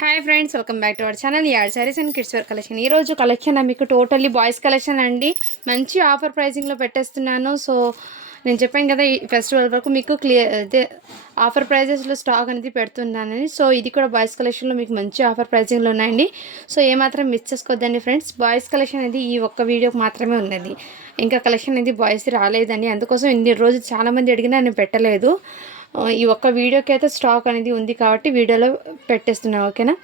Hi friends, welcome back to our channel ad sarees and kids wear collection. ఈరోజు collection మీకు totally boys collection అండి. మంచి offer ప్రైజింగ్లో పెట్టేస్తున్నాను. So నేను చెప్పాను కదా, ఈ ఫెస్టివల్ వరకు మీకు క్లియర్ అదే ఆఫర్ ప్రైజెస్లో స్టాక్ అనేది పెడుతున్నానని. సో ఇది కూడా బాయ్స్ కలెక్షన్లో మీకు మంచి ఆఫర్ ప్రైజింగ్లో ఉన్నాయండి. సో ఏమాత్రం మిస్ చేసుకోవద్దండి ఫ్రెండ్స్. బాయ్స్ కలెక్షన్ అనేది ఈ ఒక్క వీడియోకి మాత్రమే ఉన్నది. ఇంకా కలెక్షన్ అనేది బాయ్స్ రాలేదండి. అందుకోసం ఇన్ని రోజులు చాలామంది అడిగినా నేను పెట్టలేదు. ఈ ఒక్క వీడియోకి అయితే స్టాక్ అనేది ఉంది కాబట్టి వీడియోలో పెట్టేస్తున్నాను. ఓకేనా?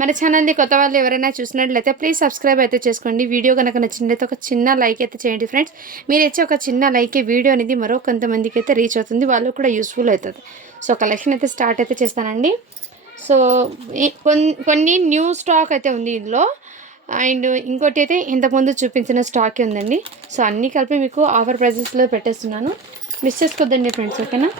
మన ఛానల్ని కొత్త వాళ్ళు ఎవరైనా చూసినట్లయితే ప్లీజ్ సబ్స్క్రైబ్ అయితే చేసుకోండి. వీడియో కనుక నచ్చినట్లయితే ఒక చిన్న లైక్ అయితే చేయండి ఫ్రెండ్స్. మీరు ఇచ్చే ఒక చిన్న లైకే వీడియో అనేది మరో కొంతమందికి అయితే రీచ్ అవుతుంది, వాళ్ళు కూడా యూస్ఫుల్ అవుతుంది. సో కలెక్షన్ అయితే స్టార్ట్ అయితే చేస్తానండి. సో కొన్ని న్యూ స్టాక్ అయితే ఉంది ఇందులో. అండ్ ఇంకోటి అయితే ఇంతకుముందు చూపించిన స్టాక్ ఉందండి. సో అన్నీ కలిపి మీకు ఆఫర్ ప్రైజెస్లో పెట్టేస్తున్నాను. మిస్ చేసుకోవద్దండి ఫ్రెండ్స్. ఓకేనా?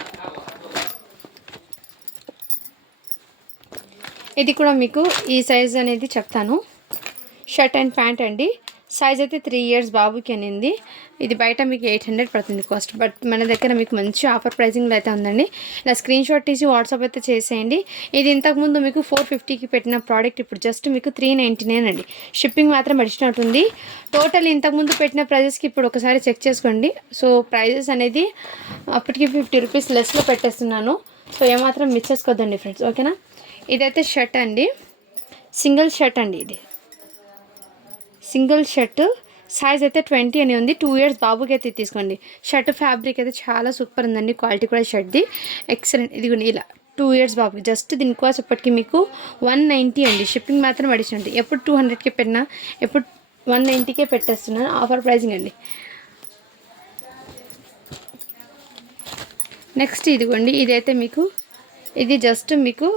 ఇది కూడా మీకు ఈ సైజ్ అనేది చెప్తాను. షర్ట్ అండ్ ప్యాంట్ అండి. సైజ్ అయితే 3 years బాబుకి అనింది. ఇది బయట మీకు 800 పడుతుంది కాస్ట్, బట్ మన దగ్గర మీకు మంచి ఆఫర్ ప్రైజింగ్లో అయితే ఉందండి. ఇలా స్క్రీన్ షాట్ తీసి వాట్సాప్ అయితే చేసేయండి. ఇది ఇంతకుముందు మీకు 450కి పెట్టిన ప్రోడక్ట్ ఇప్పుడు జస్ట్ మీకు 399 అండి. షిప్పింగ్ మాత్రం అడిషనల్ ఉంటుంది. టోటల్ ఇంతకుముందు పెట్టిన ప్రైజెస్కి ఇప్పుడు ఒకసారి చెక్ చేసుకోండి. సో ప్రైజెస్ అనేది అప్పటికి 50 రూపీస్ లెస్లో పెట్టేస్తున్నాను. సో ఏమాత్రం మిస్ చేసుకోవద్దండి ఫ్రెండ్స్. ఓకేనా? ఇదైతే షర్ట్ అండి, సింగిల్ షర్ట్ అండి. ఇది సింగిల్ షర్ట్, సైజ్ అయితే 20 అని ఉంది. 2 years బాబుకి అయితే తీసుకోండి. షర్ట్ ఫ్యాబ్రిక్ అయితే చాలా సూపర్ ఉందండి. క్వాలిటీ కూడా షర్ట్ది ఎక్సలెంట్. ఇది ఇలా 2 years బాబుకి. జస్ట్ దీని కాస్ట్ ఇప్పటికి మీకు 190 అండి. షిప్పింగ్ మాత్రం అడిషనల్. ఎప్పుడు 200కి పెట్టినా ఎప్పుడు 190కే పెట్టేస్తున్నాను. ఆఫర్ ప్రైజింగ్ అండి. నెక్స్ట్ ఇదిగోండి, ఇదైతే మీకు ఇది జస్ట్ మీకు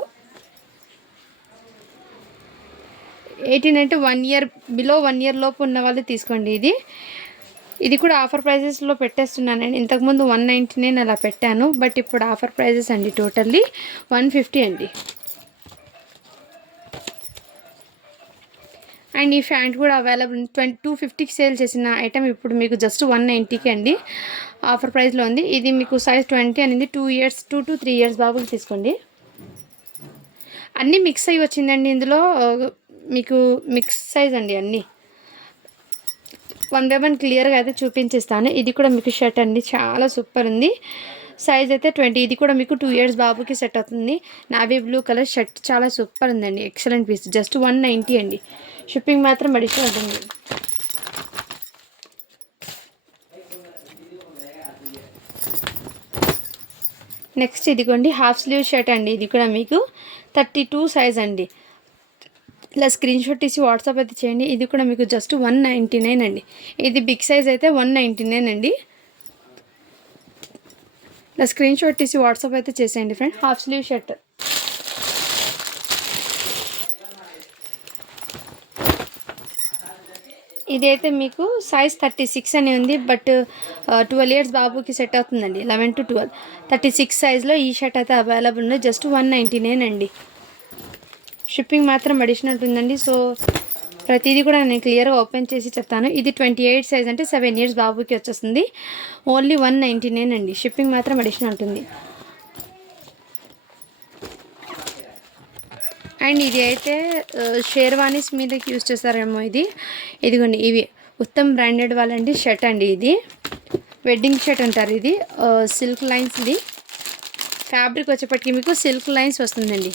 18 అంటే 1 year బిలో 1 year లోపు ఉన్న వాళ్ళు తీసుకోండి. ఇది కూడా ఆఫర్ ప్రైజెస్లో పెట్టేస్తున్నానండి. ఇంతకుముందు 199 అలా పెట్టాను, బట్ ఇప్పుడు ఆఫర్ ప్రైజెస్ అండి. టోటల్లీ 150 అండి. అండ్ ఈ ప్యాంట్ కూడా అవైలబుల్. 250కి సేల్ చేసిన ఐటమ్ ఇప్పుడు మీకు జస్ట్ 190కి అండి ఆఫర్ ప్రైస్లో ఉంది. ఇది మీకు సైజ్ 20 అనేది. 2 to 3 years బాబుకి తీసుకోండి. అన్నీ మిక్స్ అయ్యి వచ్చిందండి ఇందులో. మీకు మిక్స్ సైజ్ అండి అన్నీ. 1 by 1 క్లియర్గా అయితే చూపించేస్తాను. ఇది కూడా మీకు షర్ట్ అండి, చాలా సూపర్ ఉంది. సైజ్ అయితే 20. ఇది కూడా మీకు 2 years బాబుకి సెట్ అవుతుంది. నావీ బ్లూ కలర్ షర్ట్ చాలా సూపర్ ఉందండి. Excellent piece. జస్ట్ 190 అండి. షిప్పింగ్ మాత్రం అడిషనల్ ఉంటుంది. నెక్స్ట్ ఇదిగోండి హాఫ్ స్లీవ్ షర్ట్ అండి. ఇది కూడా మీకు 32 సైజ్ అండి. ఇలా స్క్రీన్ షాట్ తీసి వాట్సాప్ అయితే చేయండి. ఇది కూడా మీకు జస్ట్ 199 అండి. ఇది బిగ్ సైజ్ అయితే 199 అండి. ఇలా స్క్రీన్ షాట్ తీసి వాట్సాప్ అయితే చేసేయండి ఫ్రెండ్. Half slew shirt. ఇదైతే మీకు సైజ్ 36 అని ఉంది, బట్ 12 years బాబుకి సెట్ అవుతుందండి. 11 to 12. 36 సైజ్లో ఈ షర్ట్ అయితే అవైలబుల్ ఉంది. జస్ట్ 199 అండి. షిప్పింగ్ మాత్రం అడిషనల్ ఉంటుందండి. సో ప్రతిదీ కూడా నేను క్లియర్గా ఓపెన్ చేసి చెప్తాను. ఇది 28 సైజ్ అంటే 7 years బాబుకి వచ్చేస్తుంది. ఓన్లీ 199 అండి. షిప్పింగ్ మాత్రం అడిషనల్ ఉంటుంది. అండ్ ఇది అయితే షేర్వానీస్ మీదకి యూజ్ చేస్తారేమో. ఇదిగోండి, ఇవి ఉత్తమ్ బ్రాండెడ్ వాళ్ళండి షర్ట్ అండి. ఇది వెడ్డింగ్ షర్ట్ అంటారు. ఇది సిల్క్ లైన్స్ది ఫ్యాబ్రిక్ వచ్చేప్పటికి మీకు సిల్క్ లైన్స్ వస్తుందండి.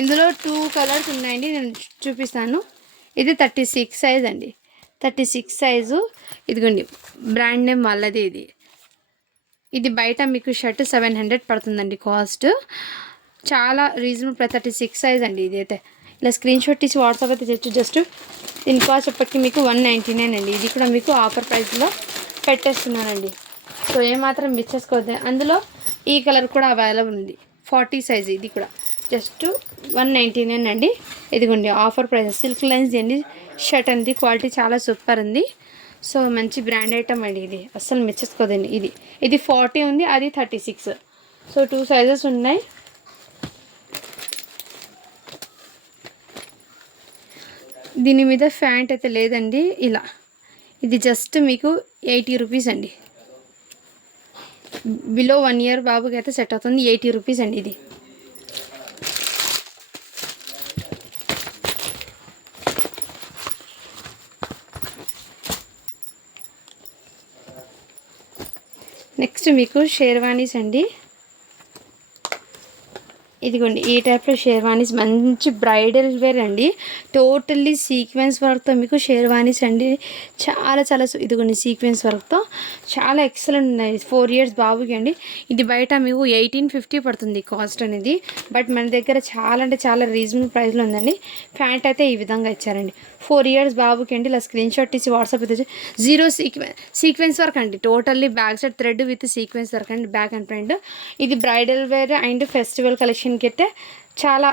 ఇందులో 2 కలర్స్ ఉన్నాయండి, నేను చూపిస్తాను. ఇది 36 సైజ్ అండి. 36 సైజు. ఇదిగోండి బ్రాండ్ నేమ్ వాళ్ళది. ఇది బయట మీకు షర్ట్ 700 పడుతుందండి కాస్ట్. చాలా రీజనబుల్. 36 సైజ్ అండి. ఇది అయితే ఇలా స్క్రీన్ షాట్ తీసి వాట్సాప్ అయితే తెచ్చు. జస్ట్ దీని కాస్ట్ ఇప్పటికి మీకు 199 అండి. ఇది కూడా మీకు ఆఫర్ ప్రైస్లో పెట్టేస్తున్నానండి. సో ఏమాత్రం మిస్ చేసుకోవద్దు. అందులో ఈ కలర్ కూడా అవైలబుల్ ఉంది. 40 సైజ్. ఇది కూడా జస్ట్ 199 అండి. ఇదిగోండి ఆఫర్ ప్రైస్. సిల్క్ లైన్స్ అండి షర్ట్ అనేది. క్వాలిటీ చాలా సూపర్ ఉంది. సో మంచి బ్రాండ్ ఐటమ్ అండి. ఇది అస్సలు మిస్ చేసుకోదండి. ఇది 40 ఉంది, అది 36. సో 2 సైజెస్ ఉన్నాయి. దీని మీద ప్యాంట్ అయితే లేదండి. ఇది జస్ట్ మీకు 80 రూపీస్ అండి. బిలో 1 year బాబుకి అయితే సెట్ అవుతుంది. 80 రూపీస్ అండి. ఇది నెక్స్ట్ మీకు షేర్వానీస్ అండి. ఇదిగోండి ఈ టైప్లో షేర్వానీస్ మంచి బ్రైడల్ వేర్ అండి. టోటల్లీ సీక్వెన్స్ వర్క్తో మీకు షేర్వానీస్ అండి. చాలా చాలా ఇదిగోండి సీక్వెన్స్ వర్క్తో చాలా ఎక్సలెంట్ ఉన్నాయి. 4 years బాబుకి అండి. ఇది బయట మీకు 1850 పడుతుంది కాస్ట్ అనేది. బట్ మన దగ్గర చాలా అంటే చాలా రీజనబుల్ ప్రైస్లో ఉందండి. ప్యాంట్ అయితే ఈ విధంగా ఇచ్చారండి. 4 years బాబుకి అండి. ఇలా స్క్రీన్ షాట్ తీసి వాట్సాప్ అయితే జీరో సీక్వెన్స్ వర్క్ అండి. Totally back side thread with sequence work అండి, బ్యాక్ అండ్ ఫ్రంట్. ఇది బ్రైడల్ వేర్ అండ్ ఫెస్టివల్ కలెక్షన్కి అయితే చాలా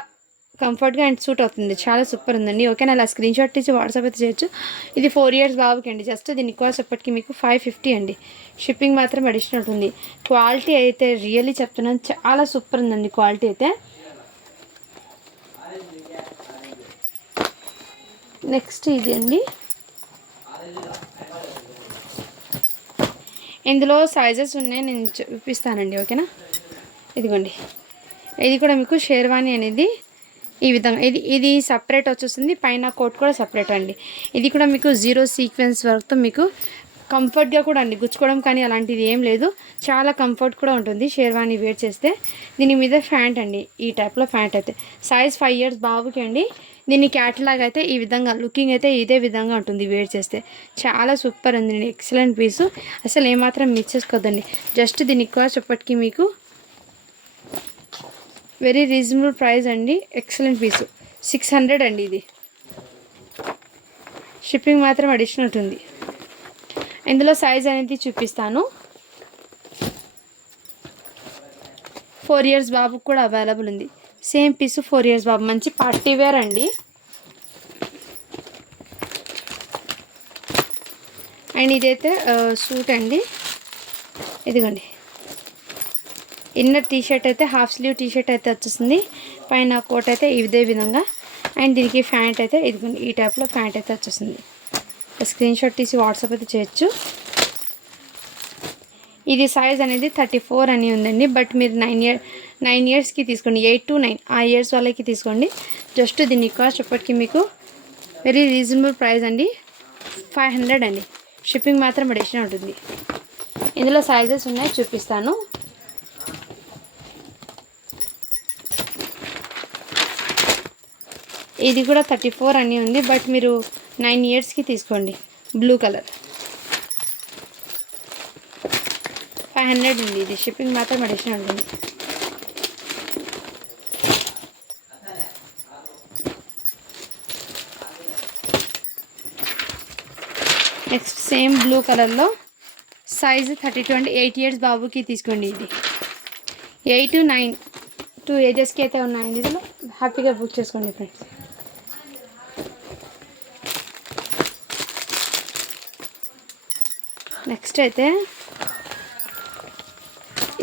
కంఫర్ట్గా అండ్ సూట్ అవుతుంది. చాలా సూపర్ ఉందండి. ఓకేనా, అలా స్క్రీన్ షాట్ తీసి వాట్సాప్ అయితే చేయొచ్చు. ఇది 4 years బాబుకి అండి. జస్ట్ దీని కాస్ట్ ఎప్పటికీ మీకు 550 అండి. షిప్పింగ్ మాత్రం అడిషనల్ ఉంటుంది. క్వాలిటీ అయితే రియల్లీ చెప్తున్నాను, చాలా సూపర్ ఉందండి క్వాలిటీ అయితే. నెక్స్ట్ ఇది అండి. ఇందులో సైజెస్ ఉన్నాయి, నేను చూపిస్తానండి. ఓకేనా, ఇదిగోండి ఇది కూడా మీకు షేర్వానీ అనేది ఈ విధంగా ఇది సపరేట్ వచ్చేస్తుంది. పైన కోట్ కూడా సపరేట్ అండి. ఇది కూడా మీకు జీరో సీక్వెన్స్ వర్క్తో మీకు కంఫర్ట్గా కూడా అండి, గుచ్చుకోవడం కానీ అలాంటిది ఏం లేదు. చాలా కంఫర్ట్ కూడా ఉంటుంది షేర్వానీ వేర్ చేస్తే. దీని మీద ప్యాంట్ అండి, ఈ టైప్లో ప్యాంట్ అయితే సైజ్ 5 years బాబుకి అండి. దీని క్యాటలాగ్ అయితే ఈ విధంగా లుకింగ్ అయితే ఇదే విధంగా ఉంటుంది వేర్ చేస్తే. చాలా సూపర్ ఉందండి, ఎక్సలెంట్ పీసు. అసలు ఏమాత్రం మిస్ చేసుకోవద్దండి. జస్ట్ దీనికి కూడా చెప్పటికి మీకు వెరీ రీజనబుల్ ప్రైస్ అండి. ఎక్సలెంట్ పీసు 600 అండి. ఇది షిప్పింగ్ మాత్రం అడిషనల్ ఉంటుంది. ఇందులో సైజ్ అనేది చూపిస్తాను. 4 years బాబుకు కూడా అవైలబుల్ ఉంది. సేమ్ పీసు 4 years బాబు, మంచి పార్టీ వేర్ అండి. అండ్ ఇదైతే సూట్ అండి. ఇదిగోండి ఇన్నర్ టీషర్ట్ అయితే హాఫ్ స్లీవ్ టీషర్ట్ అయితే వచ్చేస్తుంది. పైన కోట్ అయితే ఇదే విధంగా. అండ్ దీనికి ప్యాంట్ అయితే ఇదిగోండి ఈ టైప్లో ప్యాంట్ అయితే వచ్చేస్తుంది. స్క్రీన్ షాట్ తీసి వాట్సాప్ అయితే చేయొచ్చు. ఇది సైజ్ అనేది 34 అని ఉందండి. బట్ మీరు 9 yearsకి తీసుకోండి, 8 to 9 ఆ ఇయర్స్ వాళ్ళకి తీసుకోండి. జస్ట్ దీని కాస్ట్ ఇప్పటికి మీకు వెరీ రీజనబుల్ ప్రైస్ అండి, 500 అండి. షిప్పింగ్ మాత్రం అడిషనల్ ఉంటుంది. ఇందులో సైజెస్ ఉన్నాయి, చూపిస్తాను. ఇది కూడా 34 అని ఉంది. బట్ మీరు 9 yearsకి తీసుకోండి. బ్లూ కలర్ 500 ఉంది. ఇది షిప్పింగ్ మాత్రం అడిషనల్ ఉంటుంది. నెక్స్ట్ సేమ్ బ్లూ కలర్లో సైజు 32 అండి. 8 years బాబుకి తీసుకోండి. ఇది 8 to 9 2 agesకి అయితే ఉన్నాయండి. ఇందులో హ్యాపీగా బుక్ చేసుకోండి ఫ్రెండ్స్. నెక్స్ట్ అయితే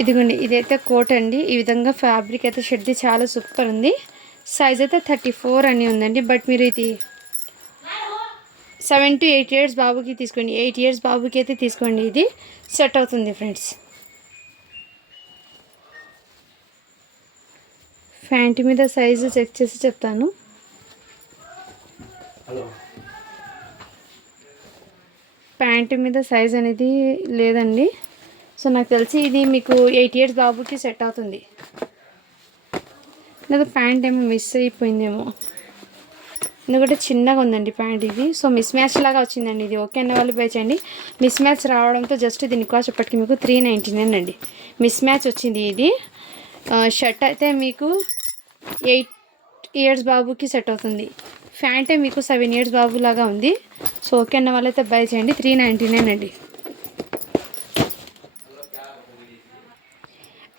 ఇదిగోండి ఇదైతే కోట్ అండి. ఈ విధంగా ఫ్యాబ్రిక్ అయితే షర్ట్ది చాలా సూపర్ ఉంది. సైజ్ అయితే 34 అని ఉందండి. బట్ మీరు ఇది 7 to 8 years బాబుకి తీసుకోండి. 8 years బాబుకి అయితే తీసుకోండి. ఇది సెట్ అవుతుంది ఫ్రెండ్స్. ప్యాంట్ మీద సైజు చెక్ చేసి చెప్తాను. ప్యాంట్ మీద సైజ్ అనేది లేదండి. సో నాకు తెలిసి ఇది మీకు 8 years బాబుకి సెట్ అవుతుంది. లేదా ప్యాంట్ ఏమో మిస్ అయిపోయిందేమో, ఎందుకంటే చిన్నగా ఉందండి ప్యాంట్ ఇది. సో మిస్ మ్యాచ్ లాగా వచ్చిందండి ఇది. ఓకే అన్న వాళ్ళు బై చేయండి. మిస్ మ్యాచ్ రావడంతో జస్ట్ దీని కాస్ట్ ఇప్పటికి మీకు 399 అండి. మిస్ మ్యాచ్ వచ్చింది ఇది. షర్ట్ అయితే మీకు 8 years బాబుకి సెట్ అవుతుంది. ప్యాంటే మీకు 7 years బాబు లాగా ఉంది. సో ఓకే అన్న వాళ్ళైతే బై చేయండి. 399 అండి.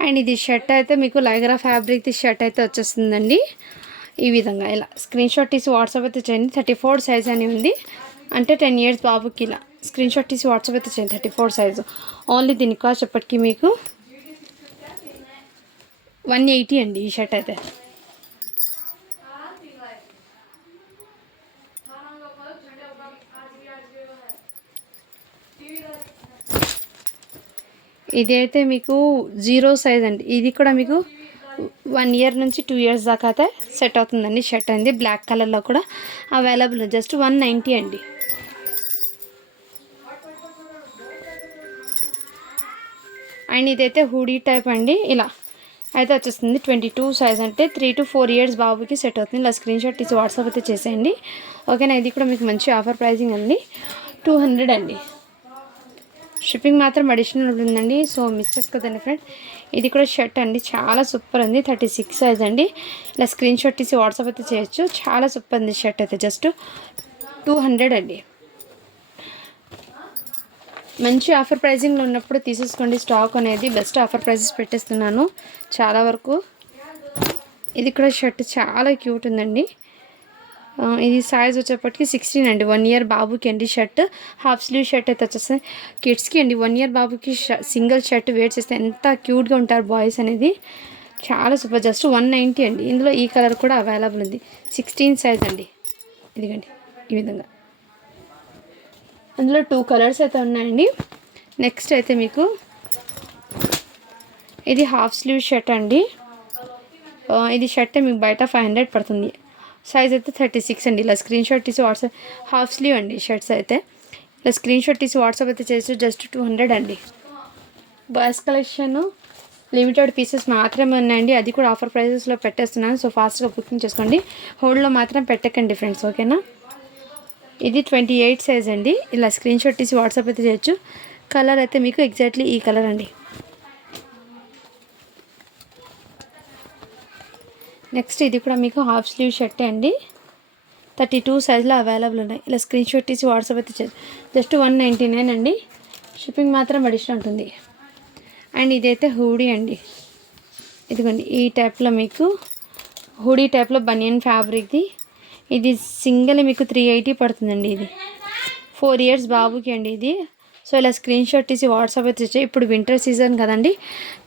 అండ్ ఇది షర్ట్ అయితే మీకు లైగ్రా ఫ్యాబ్రిక్ది షర్ట్ అయితే వచ్చేస్తుందండి. ఈ విధంగా ఇలా స్క్రీన్ షాట్ తీసి వాట్సాప్ అయితే చేయండి. 34 సైజ్ అని ఉంది, అంటే 10 years బాబుకి. ఇలా స్క్రీన్ షాట్ తీసి వాట్సాప్ అయితే చేయండి. 34 సైజు ఓన్లీ. దీని కాస్ట్ ఎప్పటికీ మీకు 180 అండి. ఈ షర్ట్ అయితే ఇది అయితే మీకు 0 సైజ్ అండి. ఇది కూడా మీకు 1 year నుంచి 2 years దాకా అయితే సెట్ అవుతుందండి. షర్ట్ అండి బ్లాక్ కలర్లో కూడా అవైలబుల్. జస్ట్ 190 అండి. అండ్ ఇదైతే హుడీ టైప్ అండి. ఇలా అయితే వచ్చేస్తుంది 22 సైజ్, అంటే 3 to 4 ఇయర్స్ బాబుకి సెట్ అవుతుంది. ఇలా స్క్రీన్ షాట్ తీసి వాట్సాప్ అయితే చేసేయండి, ఓకేనా. ఇది కూడా మీకు మంచి ఆఫర్ ప్రైజింగ్ అండి, 200 అండి. షిప్పింగ్ మాత్రం అడిషనల్ ఉంటుందండి, సో మిస్ చేసుకోదండి ఫ్రెండ్. ఇది కూడా షర్ట్ అండి, చాలా సూపర్ ఉంది, 36 సైజ్ అండి. ఇలా స్క్రీన్ షాట్ తీసి వాట్సాప్ అయితే చేయొచ్చు. చాలా సూపర్ ఉంది షర్ట్ అయితే, జస్ట్ 200 అండి. మంచి ఆఫర్ ప్రైజింగ్లో ఉన్నప్పుడు తీసేసుకోండి. స్టాక్ అనేది బెస్ట్ ఆఫర్ ప్రైజెస్ పెట్టేస్తున్నాను చాలా వరకు. ఇది కూడా షర్ట్ చాలా క్యూట్ ఉందండి. ఇది సైజ్ వచ్చేప్పటికి 16 అండి, 1 ఇయర్ బాబుకి అండి. షర్ట్ హాఫ్ స్లీవ్ షర్ట్ అయితే వచ్చేస్తుంది కిడ్స్కి అండి. 1 ఇయర్ బాబుకి సింగిల్ షర్ట్ వేర్ చేస్తే ఎంత క్యూట్గా ఉంటారు బాయ్స్ అనేది, చాలా సూపర్. జస్ట్ 190 అండి. ఇందులో ఈ కలర్ కూడా అవైలబుల్ ఉంది, 16 సైజ్ అండి. ఇదిగండి ఈ విధంగా, అందులో 2 కలర్స్ అయితే ఉన్నాయండి. నెక్స్ట్ అయితే మీకు ఇది హాఫ్ స్లీవ్ షర్ట్ అండి. ఇది షర్ట్ మీకు బయట 500 పడుతుంది. సైజ్ అయితే 36 అండి. ఇలా స్క్రీన్ షాట్ తీసి వాట్సాప్, హాఫ్ స్లీవ్ అండి షర్ట్స్ అయితే. ఇలా స్క్రీన్ షాట్ తీసి వాట్సాప్ అయితే చేసి జస్ట్ 200 అండి. బాయ్స్ కలెక్షన్ లిమిటెడ్ పీసెస్ మాత్రమే ఉన్నాయండి, అది కూడా ఆఫర్ ప్రైజెస్లో పెట్టేస్తున్నాను. సో ఫాస్ట్గా బుకింగ్ చేసుకోండి, హోల్డ్లో మాత్రం పెట్టకండి ఫ్రెండ్స్, ఓకేనా. ఇది 28 సైజ్ అండి. ఇలా స్క్రీన్ షాట్ తీసి వాట్సాప్ అయితే చేయొచ్చు. కలర్ అయితే మీకు ఎగ్జాక్ట్లీ ఈ కలర్ అండి. నెక్స్ట్ ఇది కూడా మీకు హాఫ్ స్లీవ్ షర్టే అండి, 32 సైజ్లో అవైలబుల్ ఉన్నాయి. ఇలా స్క్రీన్ షాట్ తీసి వాట్సాప్ అయితే చేయొచ్చు. జస్ట్ 199 అండి. షిప్పింగ్ మాత్రం అడిషనల్ ఉంటుంది. అండ్ ఇదైతే హూడీ అండి. ఇదిగోండి ఈ టైప్లో మీకు హూడీ టైప్లో బనియన్ ఫ్యాబ్రిక్ది. ఇది సింగిల్ మీకు 380 పడుతుందండి. ఇది 4 ఇయర్స్ బాబుకి అండి ఇది. సో ఇలా స్క్రీన్ షాట్ తీసి వాట్సాప్ అయితే వచ్చాయి. ఇప్పుడు వింటర్ సీజన్ కదండి,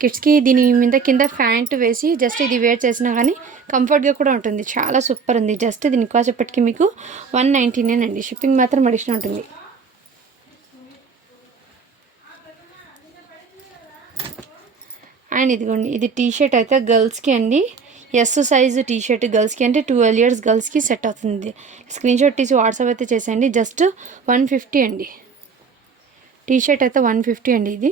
కిడ్స్కి దీని మీద కింద ప్యాంట్ వేసి జస్ట్ ఇది వేర్ చేసినా కానీ కంఫర్ట్గా కూడా ఉంటుంది, చాలా సూపర్ ఉంది. జస్ట్ దీని కాస్ట్ ఎప్పటికీ మీకు 199 అండి. షిప్పింగ్ మాత్రం అడిషనల్ ఉంటుంది. అండ్ ఇదిగోండి ఇది టీ షర్ట్ అయితే గర్ల్స్కి అండి. ఎస్ సైజు టీ షర్ట్ గర్ల్స్కి, అంటే 12 ఇయర్స్ గర్ల్స్కి సెట్ అవుతుంది. స్క్రీన్ షాట్ తీసి వాట్సాప్ అయితే చేసేయండి. జస్ట్ 150 అండి. టీ షర్ట్ అయితే 150 అండి.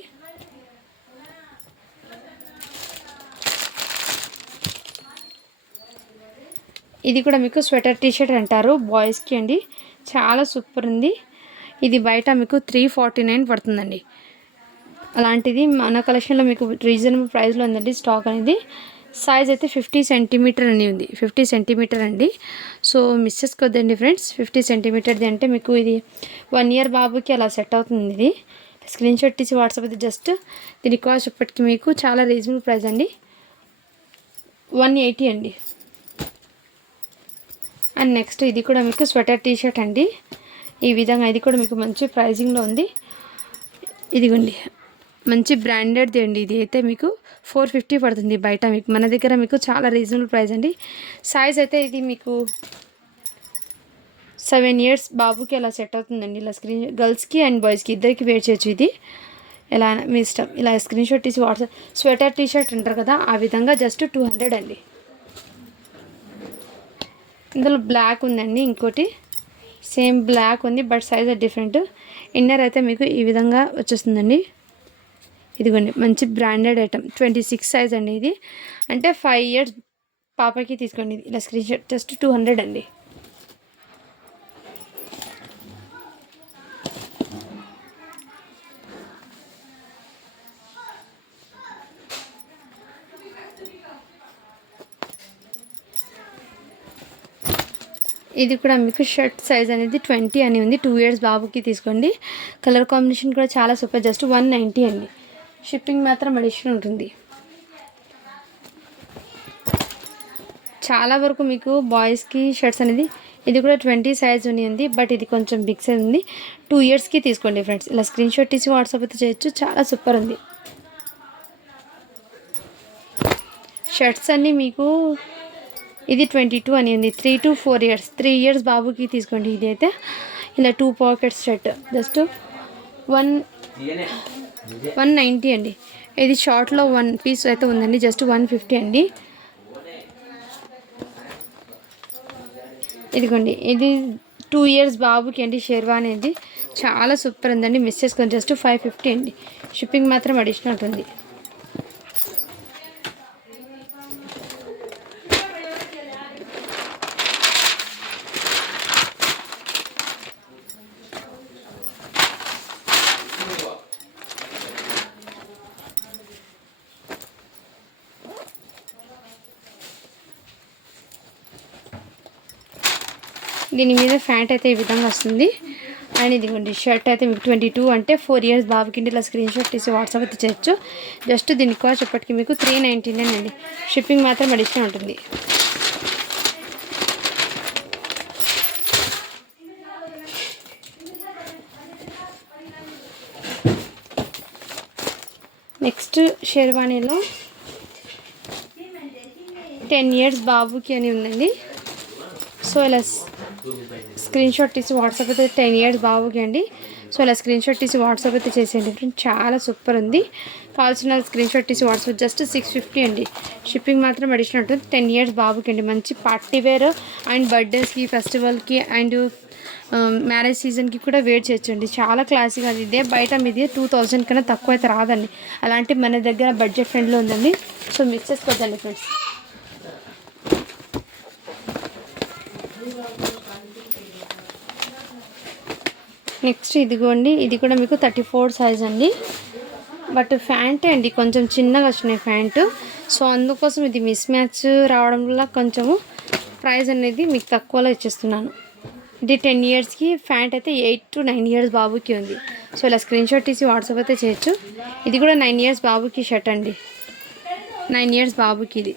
ఇది కూడా మీకు స్వెటర్ టీ షర్ట్ అంటారు బాయ్స్కి అండి, చాలా సూపర్ ఉంది. ఇది బయట మీకు 349 పడుతుందండి. అలాంటిది మన కలెక్షన్లో మీకు రీజనబుల్ ప్రైస్లో ఉందండి స్టాక్ అనేది. సైజ్ అయితే 50 సెంటీమీటర్ అని ఉంది, 50 సెంటీమీటర్ అండి. సో మిస్ చేసుకోవద్దండి ఫ్రెండ్స్, 50 సెంటీమీటర్ది అంటే మీకు ఇది 1 ఇయర్ బాబుకి అలా సెట్ అవుతుంది. ఇది స్క్రీన్ షాట్ తీసి వాట్సాప్ అయితే జస్ట్ దీని కాస్ట్ ఇప్పటికి మీకు చాలా రీజనబుల్ ప్రైస్ అండి, 180 అండి. అండ్ నెక్స్ట్ ఇది కూడా మీకు స్వెటర్ టీ షర్ట్ అండి. ఈ విధంగా ఇది కూడా మీకు మంచి ప్రైజింగ్లో ఉంది. ఇదిగోండి మంచి బ్రాండెడ్ది అండి. ఇది అయితే మీకు 450 పడుతుంది బయట, మీకు మన దగ్గర మీకు చాలా రీజనబుల్ ప్రైస్ అండి. సైజ్ అయితే ఇది మీకు 7 ఇయర్స్ బాబుకి అలా సెట్ అవుతుందండి. ఇలా స్క్రీన్ గర్ల్స్కి అండ్ బాయ్స్కి ఇద్దరికి వేర్ చేయొచ్చు. ఇది ఎలా మీ ఇష్టం. ఇలా స్క్రీన్ షాట్ తీసి వాట్సాప్, స్వెటర్ టీ షర్ట్ అంటారు కదా ఆ విధంగా జస్ట్ 200 అండి. ఇందులో బ్లాక్ ఉందండి, ఇంకోటి సేమ్ బ్లాక్ ఉంది బట్ సైజ్ డిఫరెంట్. ఇన్నర్ అయితే మీకు ఈ విధంగా వచ్చేస్తుందండి. ఇదిగోండి మంచి బ్రాండెడ్ ఐటమ్, 26 సైజ్ అండి. ఇది అంటే 5 ఇయర్స్ పాపకి తీసుకోండి. ఇలా స్క్రీన్ షాట్ జస్ట్ 200 అండి. ఇది కూడా మీకు షర్ట్ సైజ్ అనేది 20 అని ఉంది, 2 ఇయర్స్ బాబుకి తీసుకోండి. కలర్ కాంబినేషన్ కూడా చాలా సూపర్, జస్ట్ 190 అండి. షిప్పింగ్ మాత్రం అడిషనల్ ఉంటుంది. చాలా వరకు మీకు బాయ్స్కి షర్ట్స్ అనేది ఇది కూడా 20 సైజ్ ఉంది, బట్ ఇది కొంచెం బిగ్ సైజ్ ఉంది. 2 ఇయర్స్కి తీసుకోండి ఫ్రెండ్స్. ఇలా స్క్రీన్ షాట్ తీసి వాట్సాప్ అయితే చేయొచ్చు, చాలా సూపర్ ఉంది. షర్ట్స్ అన్నీ మీకు ఇది 22 అని ఉంది, 3 to 4 ఇయర్స్, 3 ఇయర్స్ బాబుకి తీసుకోండి. ఇది అయితే ఇలా 2 పాకెట్స్ షర్ట్ జస్ట్ 190 అండి. ఇది షార్ట్లో 1 పీస్ అయితే ఉందండి, జస్ట్ 150 అండి. ఇదిగోండి ఇది 2 ఇయర్స్ బాబుకి అండి. షేర్వానీ అనేది చాలా సూపర్ ఉందండి, మిస్ చేసుకోండి. జస్ట్ 550 అండి. షిప్పింగ్ మాత్రం అడిషనల్ ఉంటుంది. దీని మీద ప్యాంట్ అయితే ఈ విధంగా వస్తుంది. అండ్ ఇదిగోండి షర్ట్ అయితే మీకు 22 అంటే 4 ఇయర్స్ బాబుకి ఇలా స్క్రీన్ షాట్ తీసి వాట్సాప్ అయితే చేయొచ్చు. జస్ట్ దీని కాస్ట్ ఇప్పటికి మీకు 399 అండి. షిప్పింగ్ మాత్రం అడిషనల్ ఉంటుంది. నెక్స్ట్ షెర్వానీలో 10 ఇయర్స్ బాబుకి అని ఉందండి. సో ఇలా స్క్రీన్ షాట్ తీసి వాట్సాప్ అయితే 10 ఇయర్స్ బాబుకి అండి. సో ఇలా స్క్రీన్ షాట్ తీసి వాట్సాప్ అయితే చేసేయండి ఫ్రెండ్స్. చాలా సూపర్ ఉంది. కావాల్సిన స్క్రీన్ షాట్ తీసి వాట్సాప్ జస్ట్ 650 అండి. షిప్పింగ్ మాత్రం అడిషనల్ ఉంటుంది. 10 ఇయర్స్ బాబుకి అండి. మంచి పార్టీ వేర్ అండ్ బర్త్డేస్కి, ఫెస్టివల్కి అండ్ మ్యారేజ్ సీజన్కి కూడా వేర్ చేయొచ్చండి. చాలా క్లాసీగా ఇదే బయట మీది 2000 కన్నా తక్కువ అయితే రాదండి. అలాంటి మన దగ్గర బడ్జెట్ ఫ్రెండ్లో ఉందండి. సో మిస్ చేసుకోవద్దండి ఫ్రెండ్స్. నెక్స్ట్ ఇదిగోండి, ఇది కూడా మీకు 34 సైజ్ అండి. బట్ ప్యాంటే అండి కొంచెం చిన్నగా వచ్చినాయి ప్యాంటు. సో అందుకోసం ఇది మిస్ మ్యాచ్ రావడం వల్ల కొంచెము ప్రైస్ అనేది మీకు తక్కువలో ఇచ్చేస్తున్నాను. ఇది 10 ఇయర్స్కి ప్యాంట్ అయితే 8 to 9 ఇయర్స్ బాబుకి ఉంది. సో ఇలా స్క్రీన్ షాట్ తీసి వాట్సాప్ అయితే చేయొచ్చు. ఇది కూడా 9 ఇయర్స్ బాబుకి షర్ట్ అండి. 9 ఇయర్స్ బాబుకి ఇది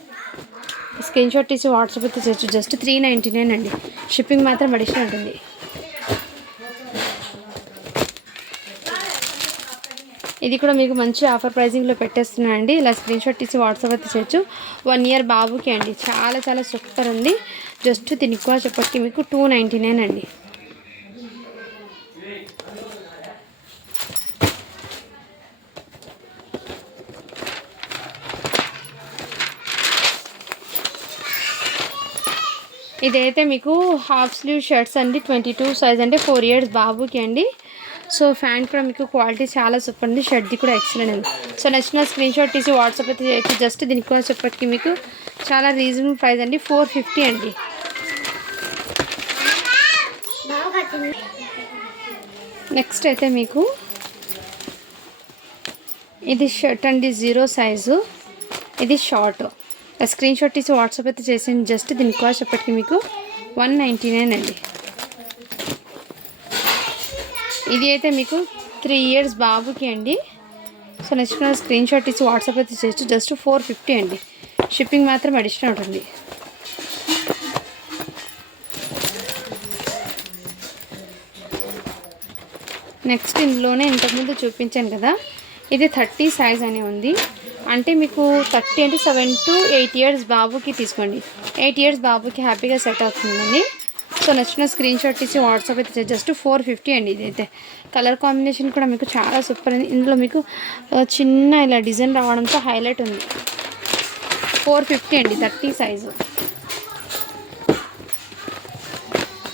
స్క్రీన్ షాట్ తీసి వాట్సాప్ అయితే చేయొచ్చు. జస్ట్ 399 అండి. షిప్పింగ్ మాత్రం అడిషనల్ ఉంటుంది. ఇది కూడా మీకు మంచి ఆఫర్ ప్రైజింగ్లో పెట్టేస్తున్నానండి. ఇలా స్క్రీన్ షాట్ తీసి వాట్సాప్ అయితే చేయొచ్చు. 1 ఇయర్ బాబుకి అండి. చాలా చాలా సూపర్ ఉంది. జస్ట్ దీనికి కూడా చెప్పట్టి మీకు 299 అండి. ఇదైతే మీకు హాఫ్ స్లీవ్ షర్ట్స్ అండి. 22 సైజ్ అంటే 4 ఇయర్స్ బాబుకి అండి. సో ప్యాంట్ కూడా మీకు క్వాలిటీ చాలా సూపర్ ఉంది. షర్ట్ది కూడా ఎక్సలెంట్ ఉంది. సో నచ్చిన స్క్రీన్ షాట్ తీసి వాట్సాప్ అయితే చేయొచ్చు. జస్ట్ దీనికి కూడా చెప్పటికి మీకు చాలా రీజనబుల్ ప్రైస్ అండి. 450 అండి. నెక్స్ట్ అయితే మీకు ఇది షర్ట్ అండి. 0 సైజు, ఇది షార్ట్. స్క్రీన్ షాట్ తీసి వాట్సాప్ అయితే చేసింది. జస్ట్ దీనికి కాస్ట్ చెప్పటికి మీకు 199 అండి. ఇది అయితే మీకు 3 ఇయర్స్ బాబుకి అండి. సో నెక్స్ట్ స్క్రీన్ షాట్ తీసి వాట్సాప్ అయితే చేయొచ్చు. జస్ట్ 450 అండి. షిప్పింగ్ మాత్రం అడిషనల్ ఉంటుంది. నెక్స్ట్ ఇందులోనే ఇంతకుముందు చూపించాను కదా, ఇది 30 సైజ్ అని ఉంది. అంటే మీకు 30 అంటే 7 to 8 ఇయర్స్ బాబుకి తీసుకోండి. 8 ఇయర్స్ బాబుకి హ్యాపీగా సెట్ అవుతుందండి. సో నచ్చిన స్క్రీన్ షాట్ తీసి వాట్సాప్ అయితే జస్ట్ 450 అండి. ఇదైతే కలర్ కాంబినేషన్ కూడా మీకు చాలా సూపర్ ఉంది. ఇందులో మీకు చిన్న ఇలా డిజైన్ రావడంతో హైలైట్ ఉంది. 450 అండి, 30 సైజు.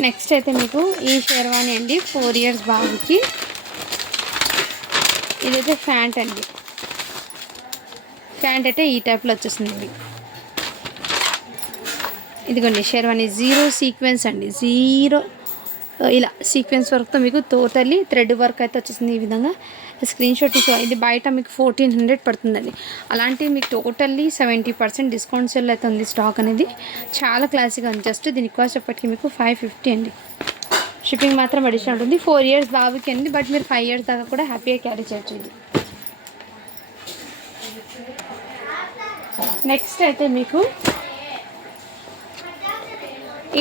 నెక్స్ట్ అయితే మీకు ఈ షెర్వానీ అండి, 4 ఇయర్స్ బాబుకి. ఇదైతే ప్యాంట్ అండి. ప్యాంట్ అయితే ఈ టైప్లో వచ్చేస్తుంది. ఇదిగోండి షెర్వానీ 0 సీక్వెన్స్ అండి. 0 ఇలా సీక్వెన్స్ వర్క్తో మీకు టోటల్లీ థ్రెడ్ వర్క్ అయితే వచ్చేసింది. ఈ విధంగా స్క్రీన్ షాట్ ఇచ్చి ఇది బయట మీకు 1400 పడుతుందండి. అలాంటివి మీకు టోటల్లీ 70% డిస్కౌంట్ సేల్ అయితే ఉంది. స్టాక్ అనేది చాలా క్లాసిక్గా ఉంది. జస్ట్ దీనికి కాస్ట్ చెప్పటికి మీకు 550 అండి. షిప్పింగ్ మాత్రం అడిషనల్ ఉంటుంది. 4 ఇయర్స్ బాబుకి అండి. బట్ మీరు 5 ఇయర్స్ దాకా కూడా హ్యాపీగా క్యారీ చేయొచ్చు. ఇది నెక్స్ట్ అయితే మీకు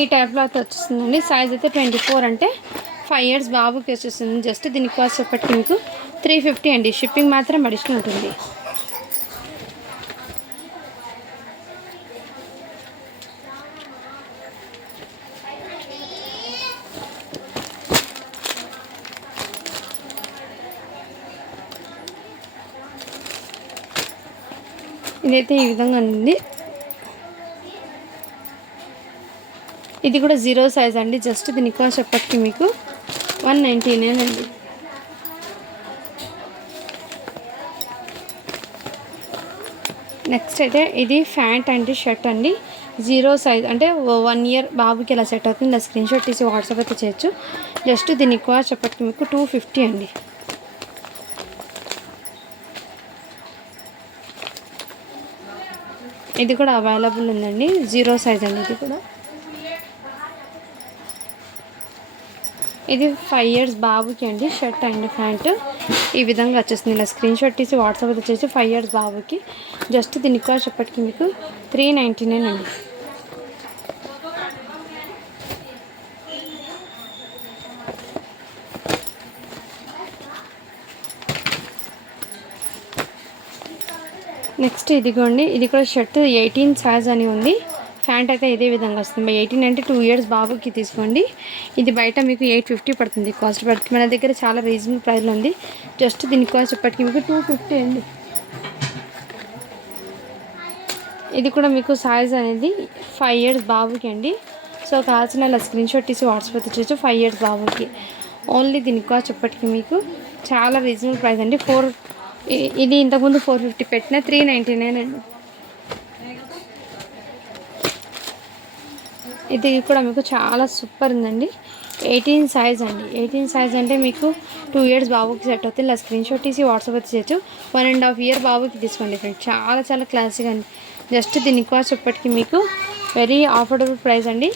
ఈ టైప్లో అయితే వచ్చేస్తుందండి. సైజ్ అయితే 24 అంటే 5 ఇయర్స్ బాబుకి వచ్చేస్తుంది. జస్ట్ దీనికి కాస్ట్ చెప్పటికి మీకు 350 అండి. షిప్పింగ్ మాత్రం అడిషనల్ ఉంటుంది. ఇదైతే ఈ విధంగా ఉంది. ఇది కూడా 0 సైజ్ అండి. జస్ట్ దీనికి కాస్ట్ చెప్పటికి మీకు 199 అండి. నెక్స్ట్ అయితే ఇది ప్యాంట్ అండి, షర్ట్ అండి. 0 సైజ్ అంటే 1 ఇయర్ బాబుకి ఎలా సెట్ అవుతుంది. ఇలా స్క్రీన్ షాట్ తీసి వాట్సాప్ అయితే చేయొచ్చు. జస్ట్ దీనికి కాస్ట్ చెప్పటికి మీకు 250 అండి. ఇది కూడా అవైలబుల్ ఉందండి. 0 సైజ్ అండి. ఇది కూడా ఇది 5 ఇయర్స్ బాబుకి అండి షర్ట్ అండ్ ప్యాంట్ ఈ విధంగా వచ్చేస్తుంది. ఇలా స్క్రీన్ షాట్ తీసి వాట్సాప్ వచ్చేసి 5 ఇయర్స్ బాబుకి. జస్ట్ దీని కాస్ట్ చెప్పటికి మీకు 399 అండి. నెక్స్ట్ ఇదిగోండి, ఇది కూడా షర్ట్ 18 సైజ్ అని ఉంది. ప్యాంట్ అయితే ఇదే విధంగా వస్తుంది. 18 అంటే 2 ఇయర్స్ బాబుకి తీసుకోండి. ఇది బయట మీకు 850 పడుతుంది కాస్ట్. బట్ మన దగ్గర చాలా రీజనబుల్ ప్రైస్లో ఉంది. జస్ట్ దీని కాస్ట్ ఇప్పటికి మీకు 250 అండి. ఇది కూడా మీకు సైజ్ అనేది 5 ఇయర్స్ బాబుకి అండి. సో కావాల్సిన ఇలా స్క్రీన్ షాట్ తీసి వాట్సాప్ వచ్చేసి 5 ఇయర్స్ బాబుకి. ఓన్లీ దీని కాస్ట్ ఇప్పటికి మీకు చాలా రీజనబుల్ ప్రైస్ అండి. ఇది ఇంతకుముందు 450 పెట్టిన 399 అండి. ఇది కూడా మీకు చాలా సూపర్ ఉందండి. 18 సైజ్ అండి. 18 సైజ్ అంటే మీకు 2 ఇయర్స్ బాబుకి సెట్ అవుతుంది. ఇలా స్క్రీన్ షాట్ తీసి వాట్సాప్ వచ్చేయచ్చు. 1.5 ఇయర్ బాబుకి తీసుకోండి ఫ్రెండ్. చాలా చాలా క్లాసిక్ అండి. జస్ట్ దీని కాస్ట్ ఇప్పటికి మీకు వెరీ అఫోర్డబుల్ ప్రైస్ అండి.